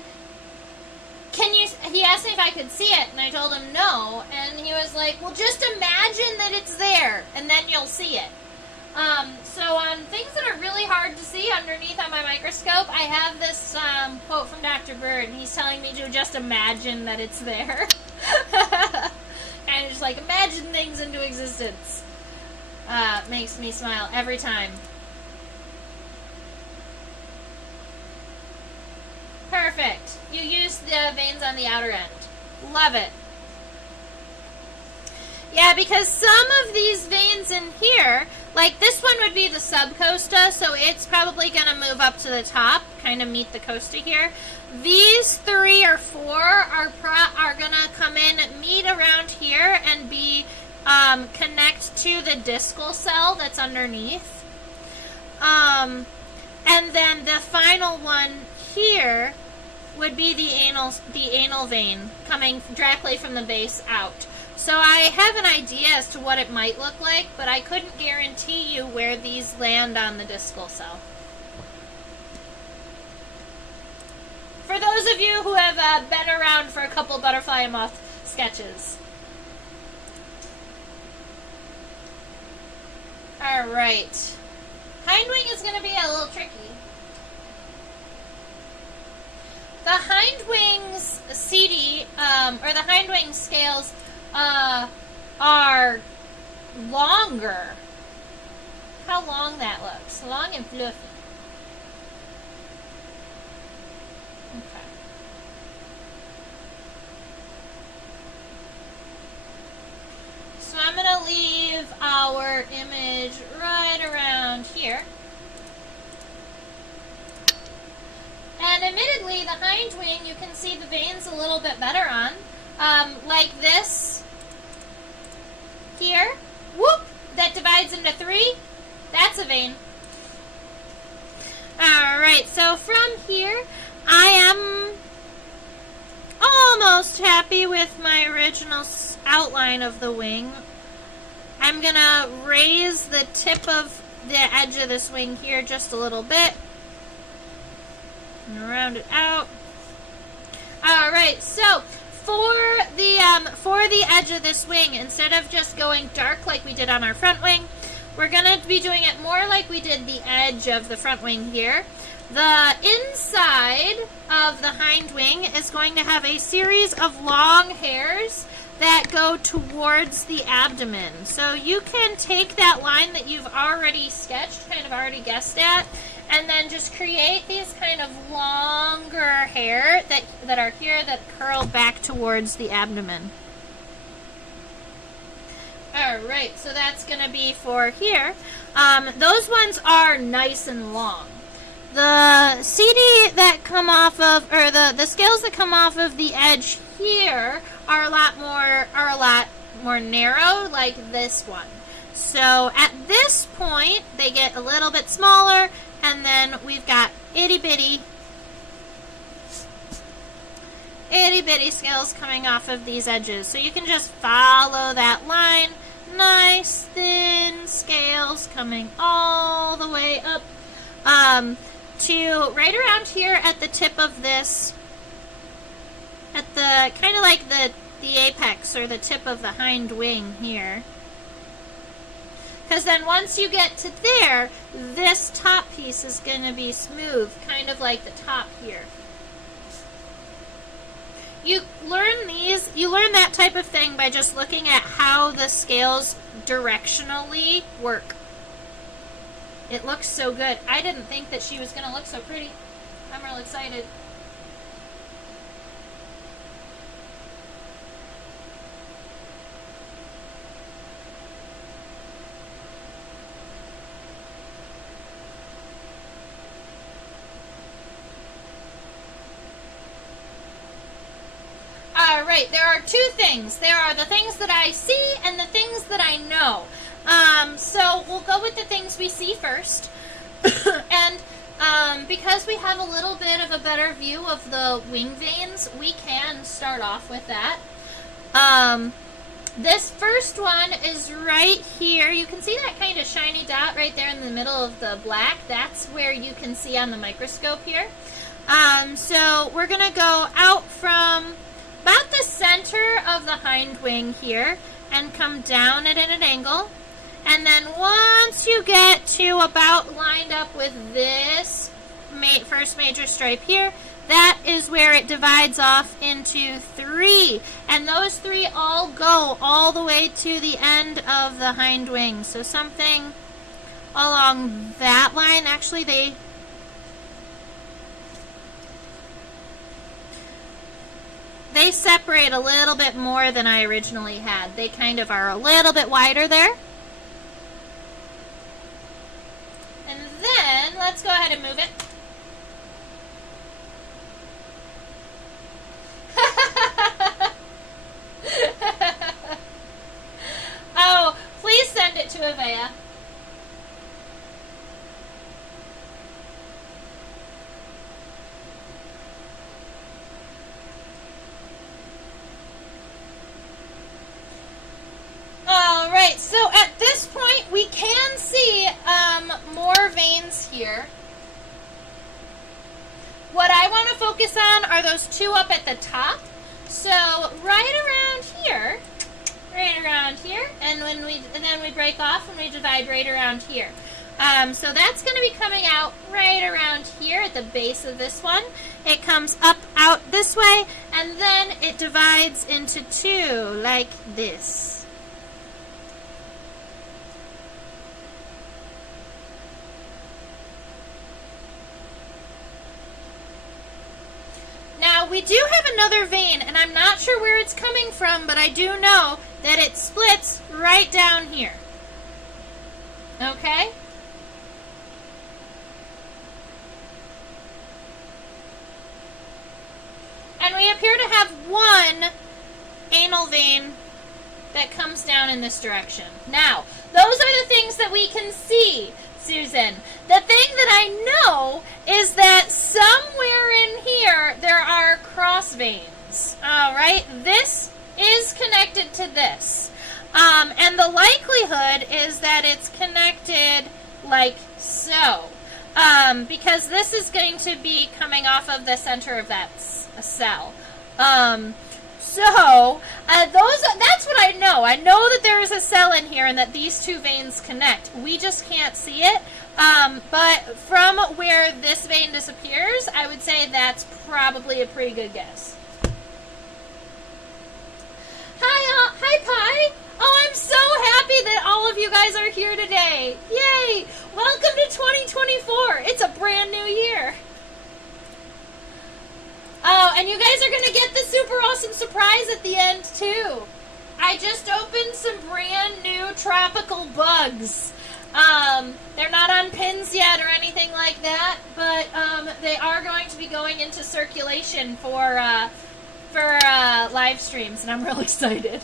he asked me if I could see it, and I told him no. And he was like, well, just imagine that it's there, and then you'll see it. So on things that are really hard to see underneath on my microscope, I have this quote from Dr. Bird, and he's telling me to just imagine that it's there. Kind of just like imagine things into existence. Makes me smile every time. Perfect. You use the veins on the outer end. Love it. Yeah, because some of these veins in here, like this one would be the subcosta, so it's probably going to move up to the top, kind of meet the costa here. These 3 or 4 are going to come in, meet around here, and be connect to the discal cell that's underneath. And then the final one here would be the anal vein coming directly from the base out. So I have an idea as to what it might look like, but I couldn't guarantee you where these land on the discal cell. For those of you who have been around for a couple butterfly and moth sketches. Alright. Hindwing is going to be a little tricky. The hindwings CD, or the hindwing scales, are longer. How long that looks. Long and fluffy. Okay. So I'm going to leave our image right around here. And admittedly, the hind wing, you can see the veins a little bit better on. Like this here. Whoop! That divides into 3. That's a vein. Alright, so from here, I am almost happy with my original outline of the wing. I'm going to raise the tip of the edge of this wing here just a little bit. And round it out. Alright, so for the edge of this wing, instead of just going dark like we did on our front wing, we're going to be doing it more like we did the edge of the front wing here. The inside of the hind wing is going to have a series of long hairs that go towards the abdomen. So you can take that line that you've already sketched, kind of already guessed at, and then just create these kind of longer hair that are here that curl back towards the abdomen. Alright, so that's going to be for here. Those ones are nice and long. The CD that come off of, or the scales that come off of the edge here are a lot more narrow, like this one. So at this point, they get a little bit smaller, and then we've got itty bitty itty bitty scales coming off of these edges. So you can just follow that line. Nice thin scales coming all the way up to right around here at the tip of this, at the kind of like the apex or the tip of the hind wing here. Because then once you get to there, this top piece is going to be smooth, kind of like the top here. You learn that type of thing by just looking at how the scales directionally work. It looks so good. I didn't think that she was going to look so pretty. I'm real excited. Right, there are two things. There are the things that I see and the things that I know. So we'll go with the things we see first. And because we have a little bit of a better view of the wing veins, we can start off with that. This first one is right here. You can see that kind of shiny dot right there in the middle of the black. That's where you can see on the microscope here. So we're going to go out from about the center of the hind wing here and come down it at an angle. And then once you get to about lined up with this first major stripe here, that is where it divides off into 3. And those 3 all go all the way to the end of the hind wing. So something along that line. Actually, they separate a little bit more than I originally had. They kind of are a little bit wider there. And then, let's go ahead and move it. Oh, please send it to Avea. Alright, so at this point we can see more veins here. What I want to focus on are those 2 up at the top. So right around here, and then we break off and we divide right around here. So that's going to be coming out right around here at the base of this one. It comes up out this way, and then it divides into 2 like this. Now, we do have another vein, and I'm not sure where it's coming from, but I do know that it splits right down here. Okay? And we appear to have one anal vein that comes down in this direction. Now, those are the things that we can see, Susan. The thing that I know is that somewhere in here there are cross veins. All right, this is connected to this. And the likelihood is that it's connected like so. Because this is going to be coming off of the center of that cell. That's what I know. I know that there is a cell in here and that these 2 veins connect. We just can't see it. But from where this vein disappears, I would say that's probably a pretty good guess. Hi, Pi. Oh, I'm so happy that all of you guys are here today. Yay! Welcome to 2024. It's a brand new year. Oh, and you guys are going to get the super awesome surprise at the end, too. I just opened some brand new tropical bugs. They're not on pins yet or anything like that, but they are going to be going into circulation for live streams, and I'm real excited.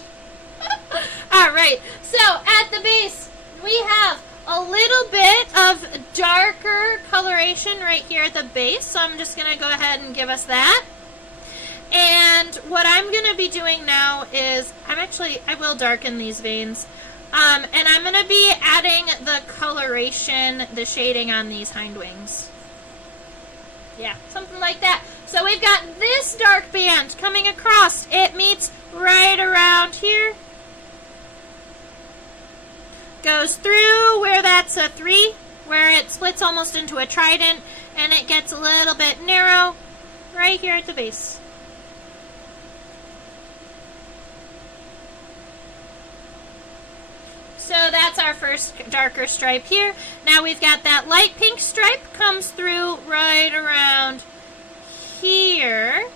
All right, so at the base, we have a little bit of darker coloration right here at the base, so I'm just going to go ahead and give us that. And what I'm going to be doing now is, I will darken these veins. And I'm going to be adding the coloration, the shading on these hind wings. Yeah, something like that. So we've got this dark band coming across. It meets right around here. Goes through where that's a 3, where it splits almost into a trident, and it gets a little bit narrow right here at the base. So that's our first darker stripe here. Now we've got that light pink stripe comes through right around here.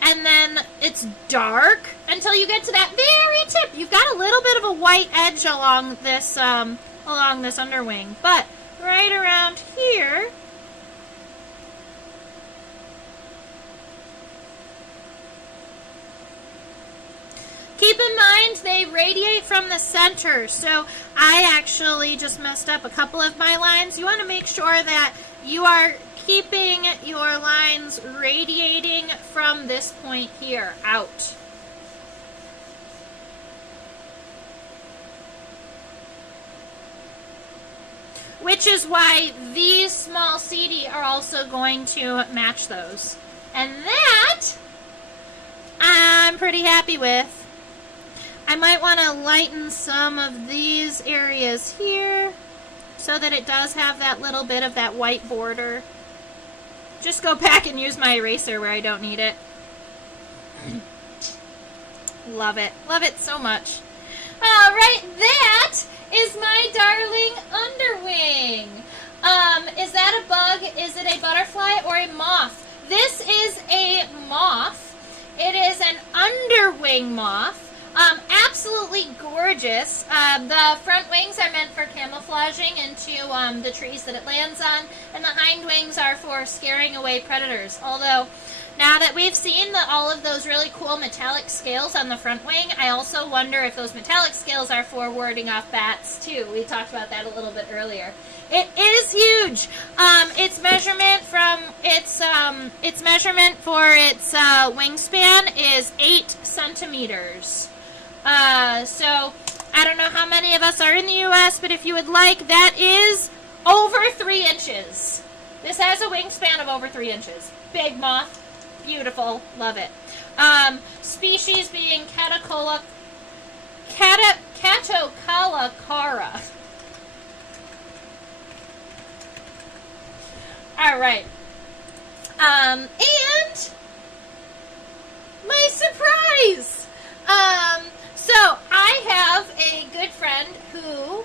And then it's dark until you get to that very tip. You've got a little bit of a white edge along this underwing. But right around here, keep in mind they radiate from the center. So I actually just messed up a couple of my lines. You want to make sure that you are keeping your lines radiating from this point here out. Which is why these small CD are also going to match those. And that I'm pretty happy with. I might want to lighten some of these areas here so that it does have that little bit of that white border. Just go back and use my eraser where I don't need it. Love it. Love it so much. All right, that is my darling underwing. Is that a bug? Is it a butterfly or a moth? This is a moth. It is an underwing moth. Absolutely gorgeous. The front wings are meant for camouflaging into the trees that it lands on, and the hind wings are for scaring away predators. Although, now that we've seen all of those really cool metallic scales on the front wing, I also wonder if those metallic scales are for warding off bats, too. We talked about that a little bit earlier. It is huge. Its measurement for its wingspan is 8 centimeters. So I don't know how many of us are in the U.S., but if you would like, that is over 3 inches. This has a wingspan of over 3 inches. Big moth. Beautiful. Love it. Species being Catocala cara. All right. And my surprise. So I have a good friend who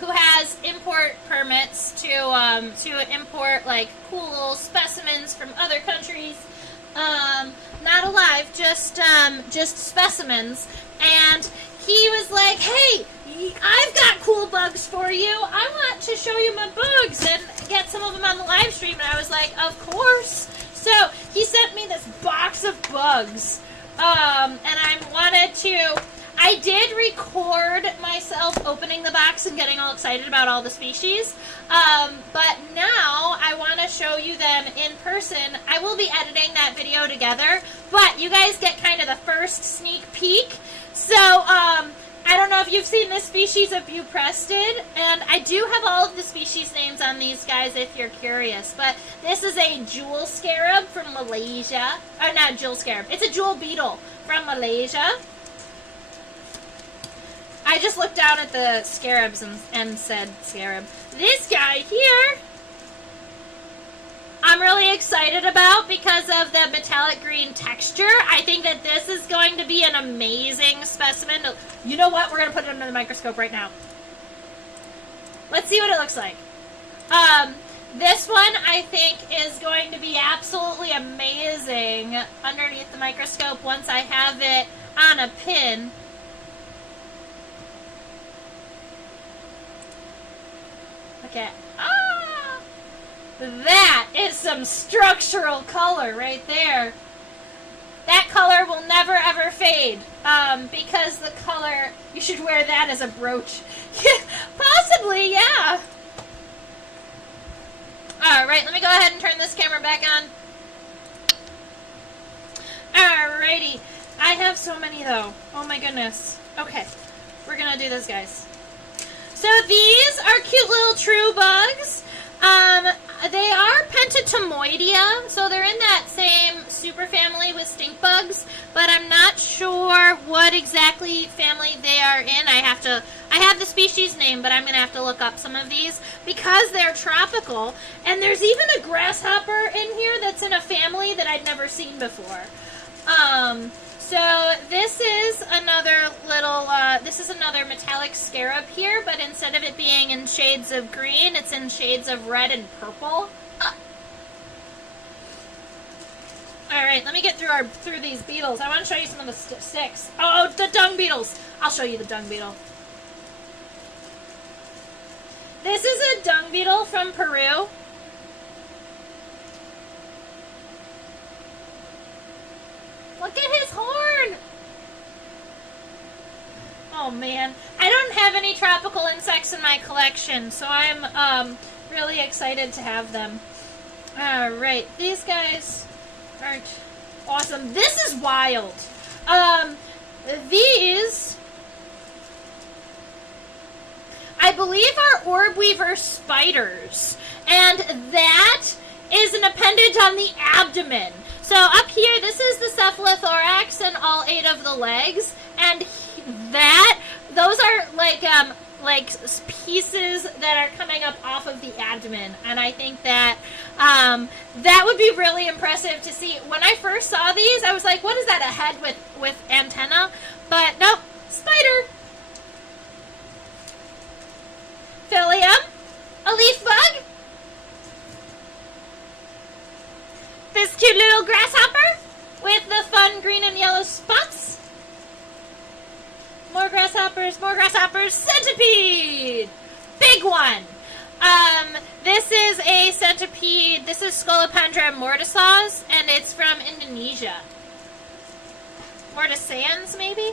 who has import permits to import like cool little specimens from other countries. Not alive, just specimens. And he was like, "Hey, I've got cool bugs for you. I want to show you my bugs and get some of them on the live stream." And I was like, "Of course." So he sent me this box of bugs. And I did record myself opening the box and getting all excited about all the species. But now I want to show you them in person. I will be editing that video together, but you guys get kind of the first sneak peek. So, I don't know if you've seen this species of Buprested, and I do have all of the species names on these guys if you're curious, but this is a jewel scarab from Malaysia. Or not jewel scarab, it's a jewel beetle from Malaysia. I just looked down at the scarabs and said scarab. This guy here, I'm really excited about because of the metallic green texture. I think that this is going to be an amazing specimen. You know what? We're going to put it under the microscope right now. Let's see what it looks like. This one, I think, is going to be absolutely amazing underneath the microscope once I have it on a pin. Okay. Ah! That is some structural color right there. That color will never ever fade. Because the color, you should wear that as a brooch. Possibly, yeah. Alright, let me go ahead and turn this camera back on. Alrighty. I have so many, though. Oh, my goodness. Okay. We're gonna do this, guys. So these are cute little true bugs. They are Pentatomoidea, so they're in that same superfamily with stink bugs, but I'm not sure what exactly family they are in. I have the species name, but I'm going to have to look up some of these because they're tropical, and there's even a grasshopper in here that's in a family that I'd never seen before. So this is another little, this is another metallic scarab here, but instead of it being in shades of green, it's in shades of red and purple. Alright, let me get through these beetles. I want to show you some of the sticks. Oh, the dung beetles! I'll show you the dung beetle. This is a dung beetle from Peru. Look at his horn! Oh man, I don't have any tropical insects in my collection, so I'm really excited to have them. Alright, these guys aren't awesome. This is wild. These, I believe, are orb weaver spiders, and that is an appendage on the abdomen. So up here, this is the cephalothorax and all 8 of the legs, and those are like pieces that are coming up off of the abdomen, and I think that that would be really impressive to see. When I first saw these, I was like, what is that, a head with antenna? But nope, spider. Philium, a leaf bug. This cute little grasshopper with the fun green and yellow spots. More grasshoppers, centipede! Big one! This is a centipede, this is Scolopendra mortisans, and it's from Indonesia. Mortisans, maybe?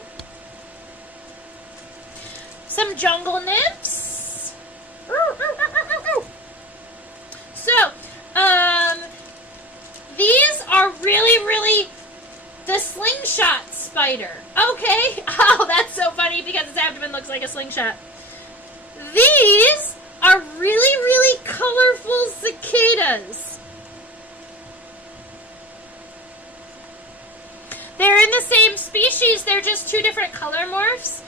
Some jungle nymphs. So, these are really the slingshot spider. Okay. Oh, that's so funny because its abdomen looks like a slingshot. These are really colorful cicadas. They're in the same species. They're just 2 different color morphs.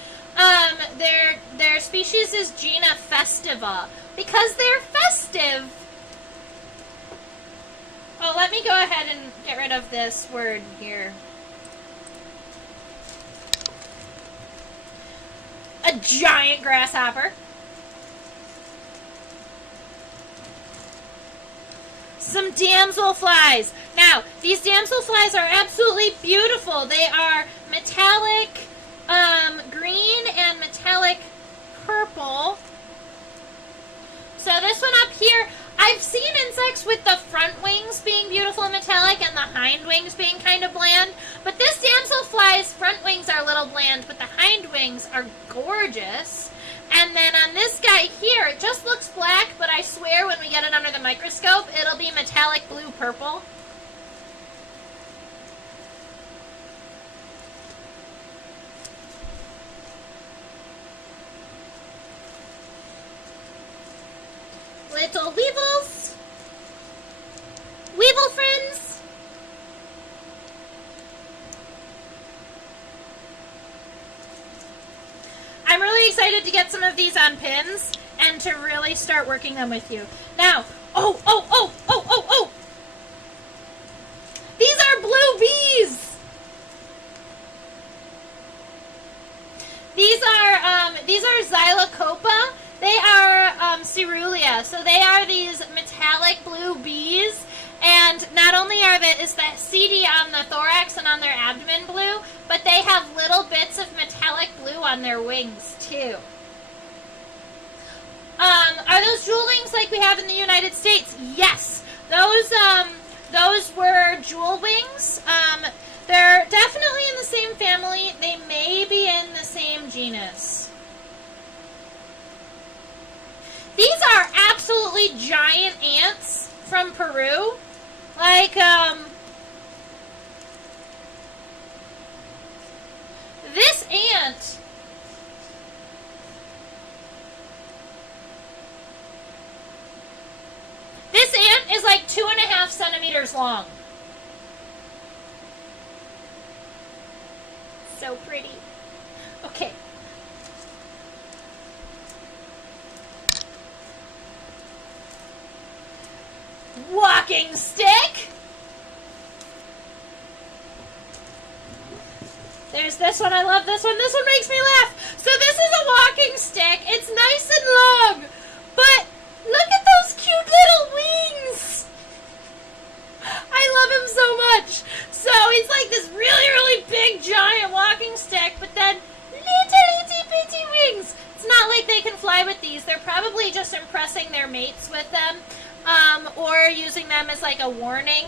Their species is Gina festiva because they're festive. Oh, let me go ahead and get rid of this word here. A giant grasshopper. Some damselflies. Now, these damselflies are absolutely beautiful. They are metallic green and metallic purple. So this one up here, I've seen insects with the front wings being beautiful and metallic and the hind wings being kind of bland, but this damselfly's front wings are a little bland, but the hind wings are gorgeous. And then on this guy here, it just looks black, but I swear when we get it under the microscope, it'll be metallic blue-purple. Little weevils. Weevil friends. I'm really excited to get some of these on pins and to really start working them with you. Now, oh! These are blue bees. These are Xylocopa. They are cerulean, so they are these metallic blue bees, and not only is the CD on the thorax and on their abdomen blue, but they have little bits of metallic blue on their wings, too. Are those jewel wings like we have in the United States? Yes. Those were jewel wings. They're definitely in the same family. They may be in the same genus. These are absolutely giant ants. from Peru. Like, this ant. This ant is like 2.5 centimeters long. So pretty. Okay. Walking stick. There's this one. I love this one. This one makes me laugh. So this is a walking stick. It's nice and long, but look at those cute little wings. I love him so much. So he's like this really, really big, giant walking stick, but then little itty bitty wings. It's not like they can fly with these. They're probably just impressing their mates with them, or using them as like a warning,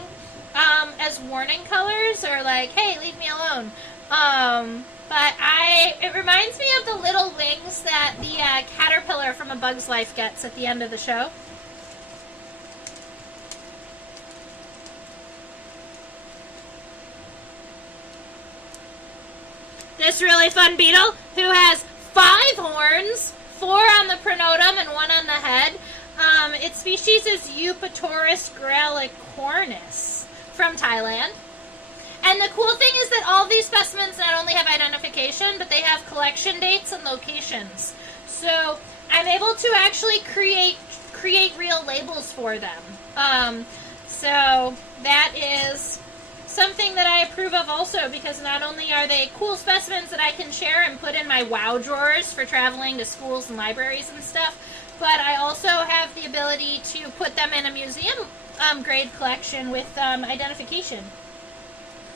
as warning colors, or like, hey, leave me alone. But it reminds me of the little wings that the caterpillar from A Bug's Life gets at the end of the show. This really fun beetle who has 5 horns, 4 on the pronotum and 1 on the head. Its species is Eupatorus grallicornis from Thailand. And the cool thing is that all these specimens not only have identification, but they have collection dates and locations. So I'm able to actually create real labels for them. So that is something that I approve of also, because not only are they cool specimens that I can share and put in my wow drawers for traveling to schools and libraries and stuff, but I also have the ability to put them in a museum grade collection with identification.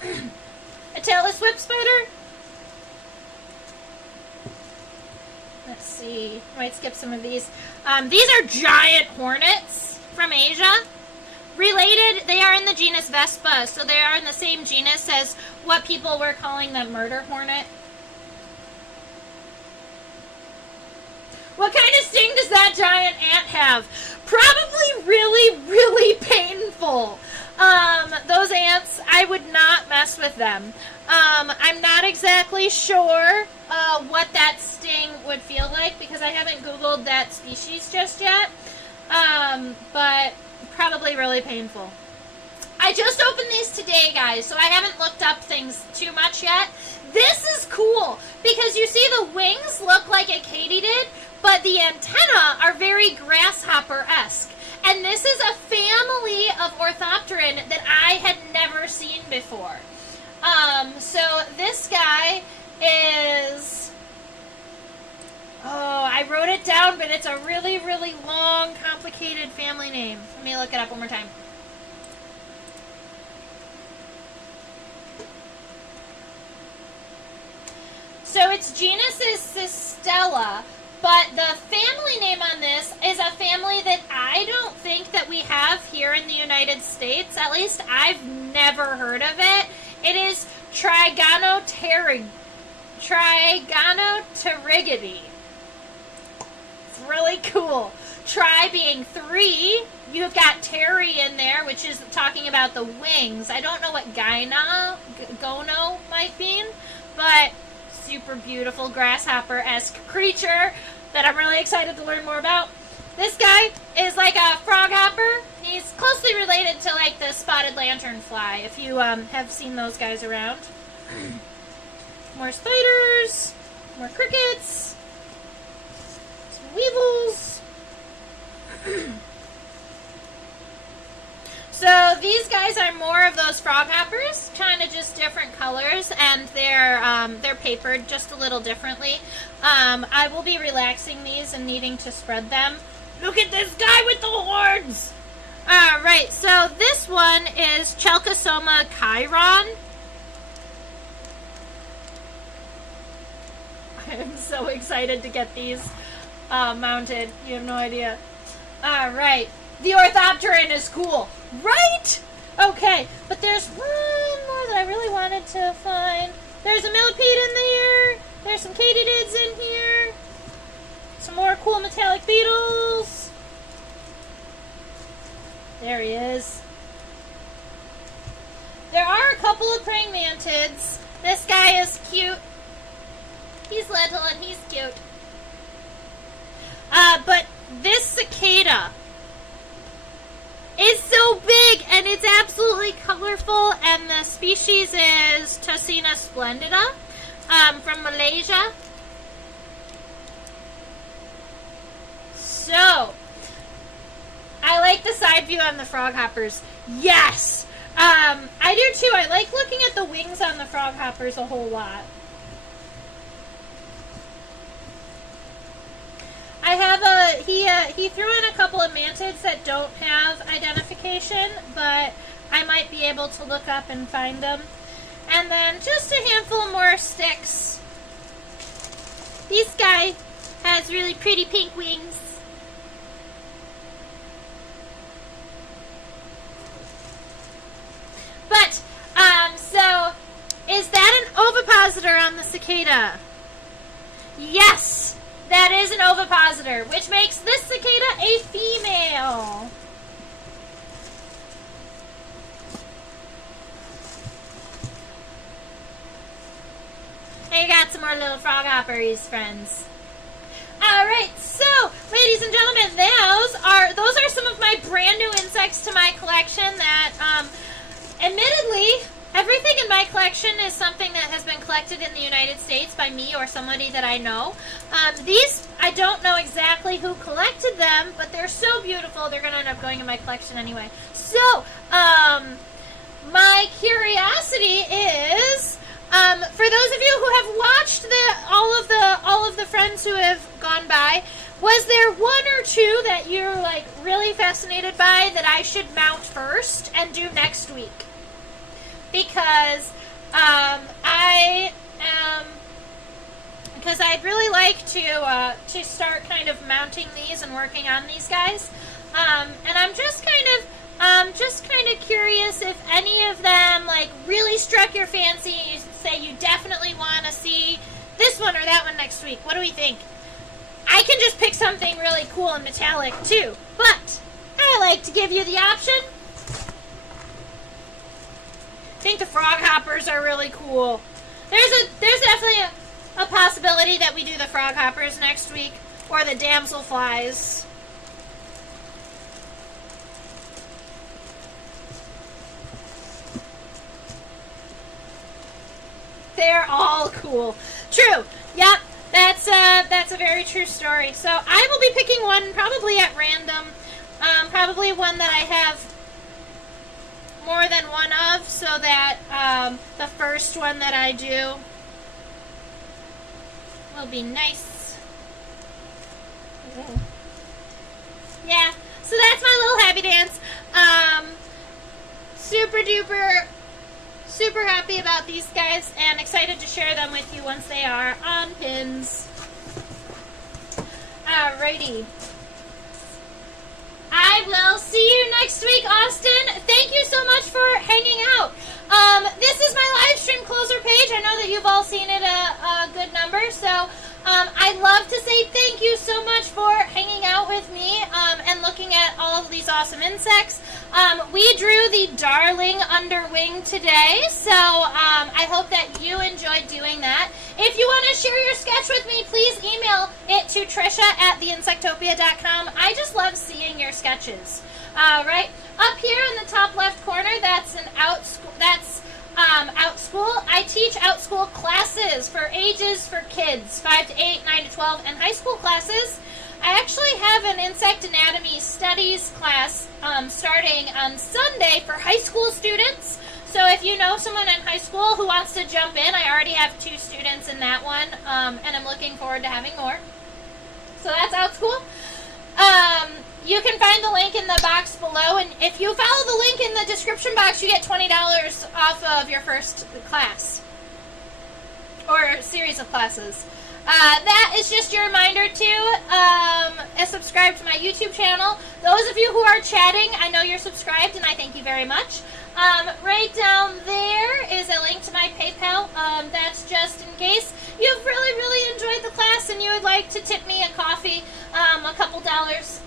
A tailless whip spider. Let's see. I might skip some of these. These are giant hornets from Asia. Related, they are in the genus Vespa, so they are in the same genus as what people were calling the murder hornet. What kind of sting does that giant ant have? Probably really, really painful. Those ants, I would not mess with them. I'm not exactly sure what that sting would feel like, because I haven't Googled that species just yet. But probably really painful. I just opened these today, guys, so I haven't looked up things too much yet. This is cool, because you see the wings look like a katydid, but the antennae are very grasshopper-esque. And this is a family of orthopteran that I had never seen before. So this guy is... Oh, I wrote it down, but it's a really, really long, complicated family name. Let me look it up one more time. So its genus is Cistella, but the family name on this is a family that I don't think that we have here in the United States. At least I've never heard of it. It is Trigonopterygidae. It's really cool. Tri being 3. You've got Terry in there, which is talking about the wings. I don't know what gono might mean, but super beautiful grasshopper-esque creature that I'm really excited to learn more about. This guy is like a froghopper. He's closely related to like the spotted lanternfly, if you have seen those guys around. More spiders, more crickets, some weevils. So these guys are more of those froghoppers, kind of just different colors, and they're papered just a little differently. I will be relaxing these and needing to spread them. Look at this guy with the horns! Alright, so this one is Chalcosoma chiron. I'm so excited to get these mounted. You have no idea. Alright. The orthopteran is cool, right? Okay, but there's one more that I really wanted to find. There's a millipede in there. There's some katydids in here. Some more cool metallic beetles. There he is. There are a couple of praying mantids. This guy is cute. He's little and he's cute. But this cicada is so big and it's absolutely colorful, and the species is Tocina splendida from Malaysia. So, I like the side view on the froghoppers. Yes! I do too. I like looking at the wings on the froghoppers a whole lot. I have he threw in a couple of mantids that don't have identification, but I might be able to look up and find them. And then just a handful more sticks. This guy has really pretty pink wings. But, so, is that an ovipositor on the cicada? Yes, that is an ovipositor, which makes this cicada a female. And you got some more little froghoppers, friends. Alright, so, ladies and gentlemen, those are some of my brand new insects to my collection that, admittedly, everything in my collection is something that has been collected in the United States by me or somebody that I know. These, I don't know exactly who collected them, but they're so beautiful, they're going to end up going in my collection anyway. So, my curiosity is, for those of you who have watched all of the friends who have gone by, was there one or two that you're like really fascinated by that I should mount first and do next week? Because I'd really like to start kind of mounting these and working on these guys, and I'm just kind of curious if any of them like really struck your fancy. You say you definitely want to see this one or that one next week. What do we think? I can just pick something really cool and metallic too, but I like to give you the option. I think the froghoppers are really cool. There's definitely a possibility that we do the froghoppers next week, or the damselflies. They're all cool. True. Yep. That's a very true story. So I will be picking one probably at random. Probably one that I have more than one of, so that the first one that I do will be nice. Yeah, so that's my little happy dance. Super happy about these guys and excited to share them with you once they are on pins. Alrighty. I will see you next week, Austin. Thank you so much for hanging out. This is my live stream closer page. I know that you've all seen it a good number, so I'd love to say thank you so much for hanging out with me and looking at all of these awesome insects. We drew the darling underwing today, so I hope that you enjoyed doing that. If you want to share your sketch with me, please email it to Trisha@theinsectopia.com. I just love seeing your sketches. Right up here in the top left corner, that's an OutSchool. I teach OutSchool classes for ages for kids 5 to 8, 9 to 12, and high school classes. I actually have an insect anatomy studies class starting on Sunday for high school students. So if you know someone in high school who wants to jump in, I already have 2 students in that one, and I'm looking forward to having more. So that's OutSchool. You can find the link in the box below, and if you follow the link in the description box, you get $20 off of your first class, or series of classes. That is just your reminder to subscribe to my YouTube channel. Those of you who are chatting, I know you're subscribed, and I thank you very much. Right down there is a link to my PayPal. That's just in case you've really enjoyed the class and you would like to tip me a coffee. a couple dollars.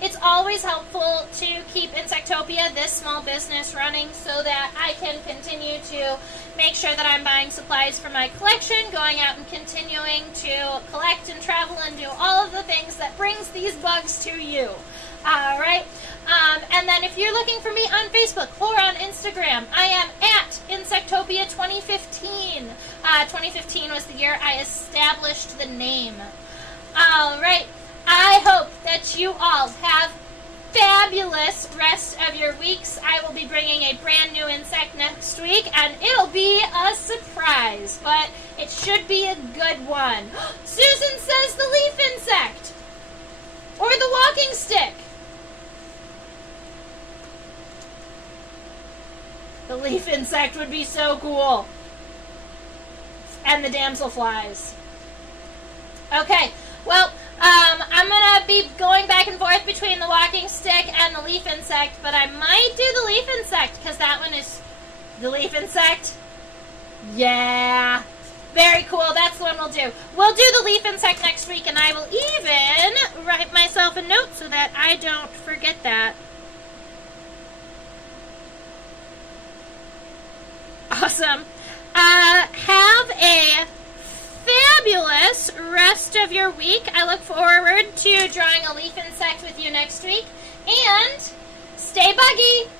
It's always helpful to keep Insectopia, this small business, running so that I can continue to make sure that I'm buying supplies for my collection, going out and continuing to collect and travel and do all of the things that brings these bugs to you. All right. And then if you're looking for me on Facebook or on Instagram, I am at Insectopia 2015. 2015 was the year I established the name. All right. I hope that you all have fabulous rest of your weeks. I will be bringing a brand new insect next week, and it'll be a surprise, but it should be a good one. Susan says the leaf insect or the walking stick. The leaf insect would be so cool. And the damselflies. Okay, well, I'm going to be going back and forth between the walking stick and the leaf insect, but I might do the leaf insect because that one is the leaf insect. Yeah, very cool. That's the one we'll do. We'll do the leaf insect next week, and I will even write myself a note so that I don't forget that. Awesome. Have a fabulous rest of your week. I look forward to drawing a leaf insect with you next week. And stay buggy.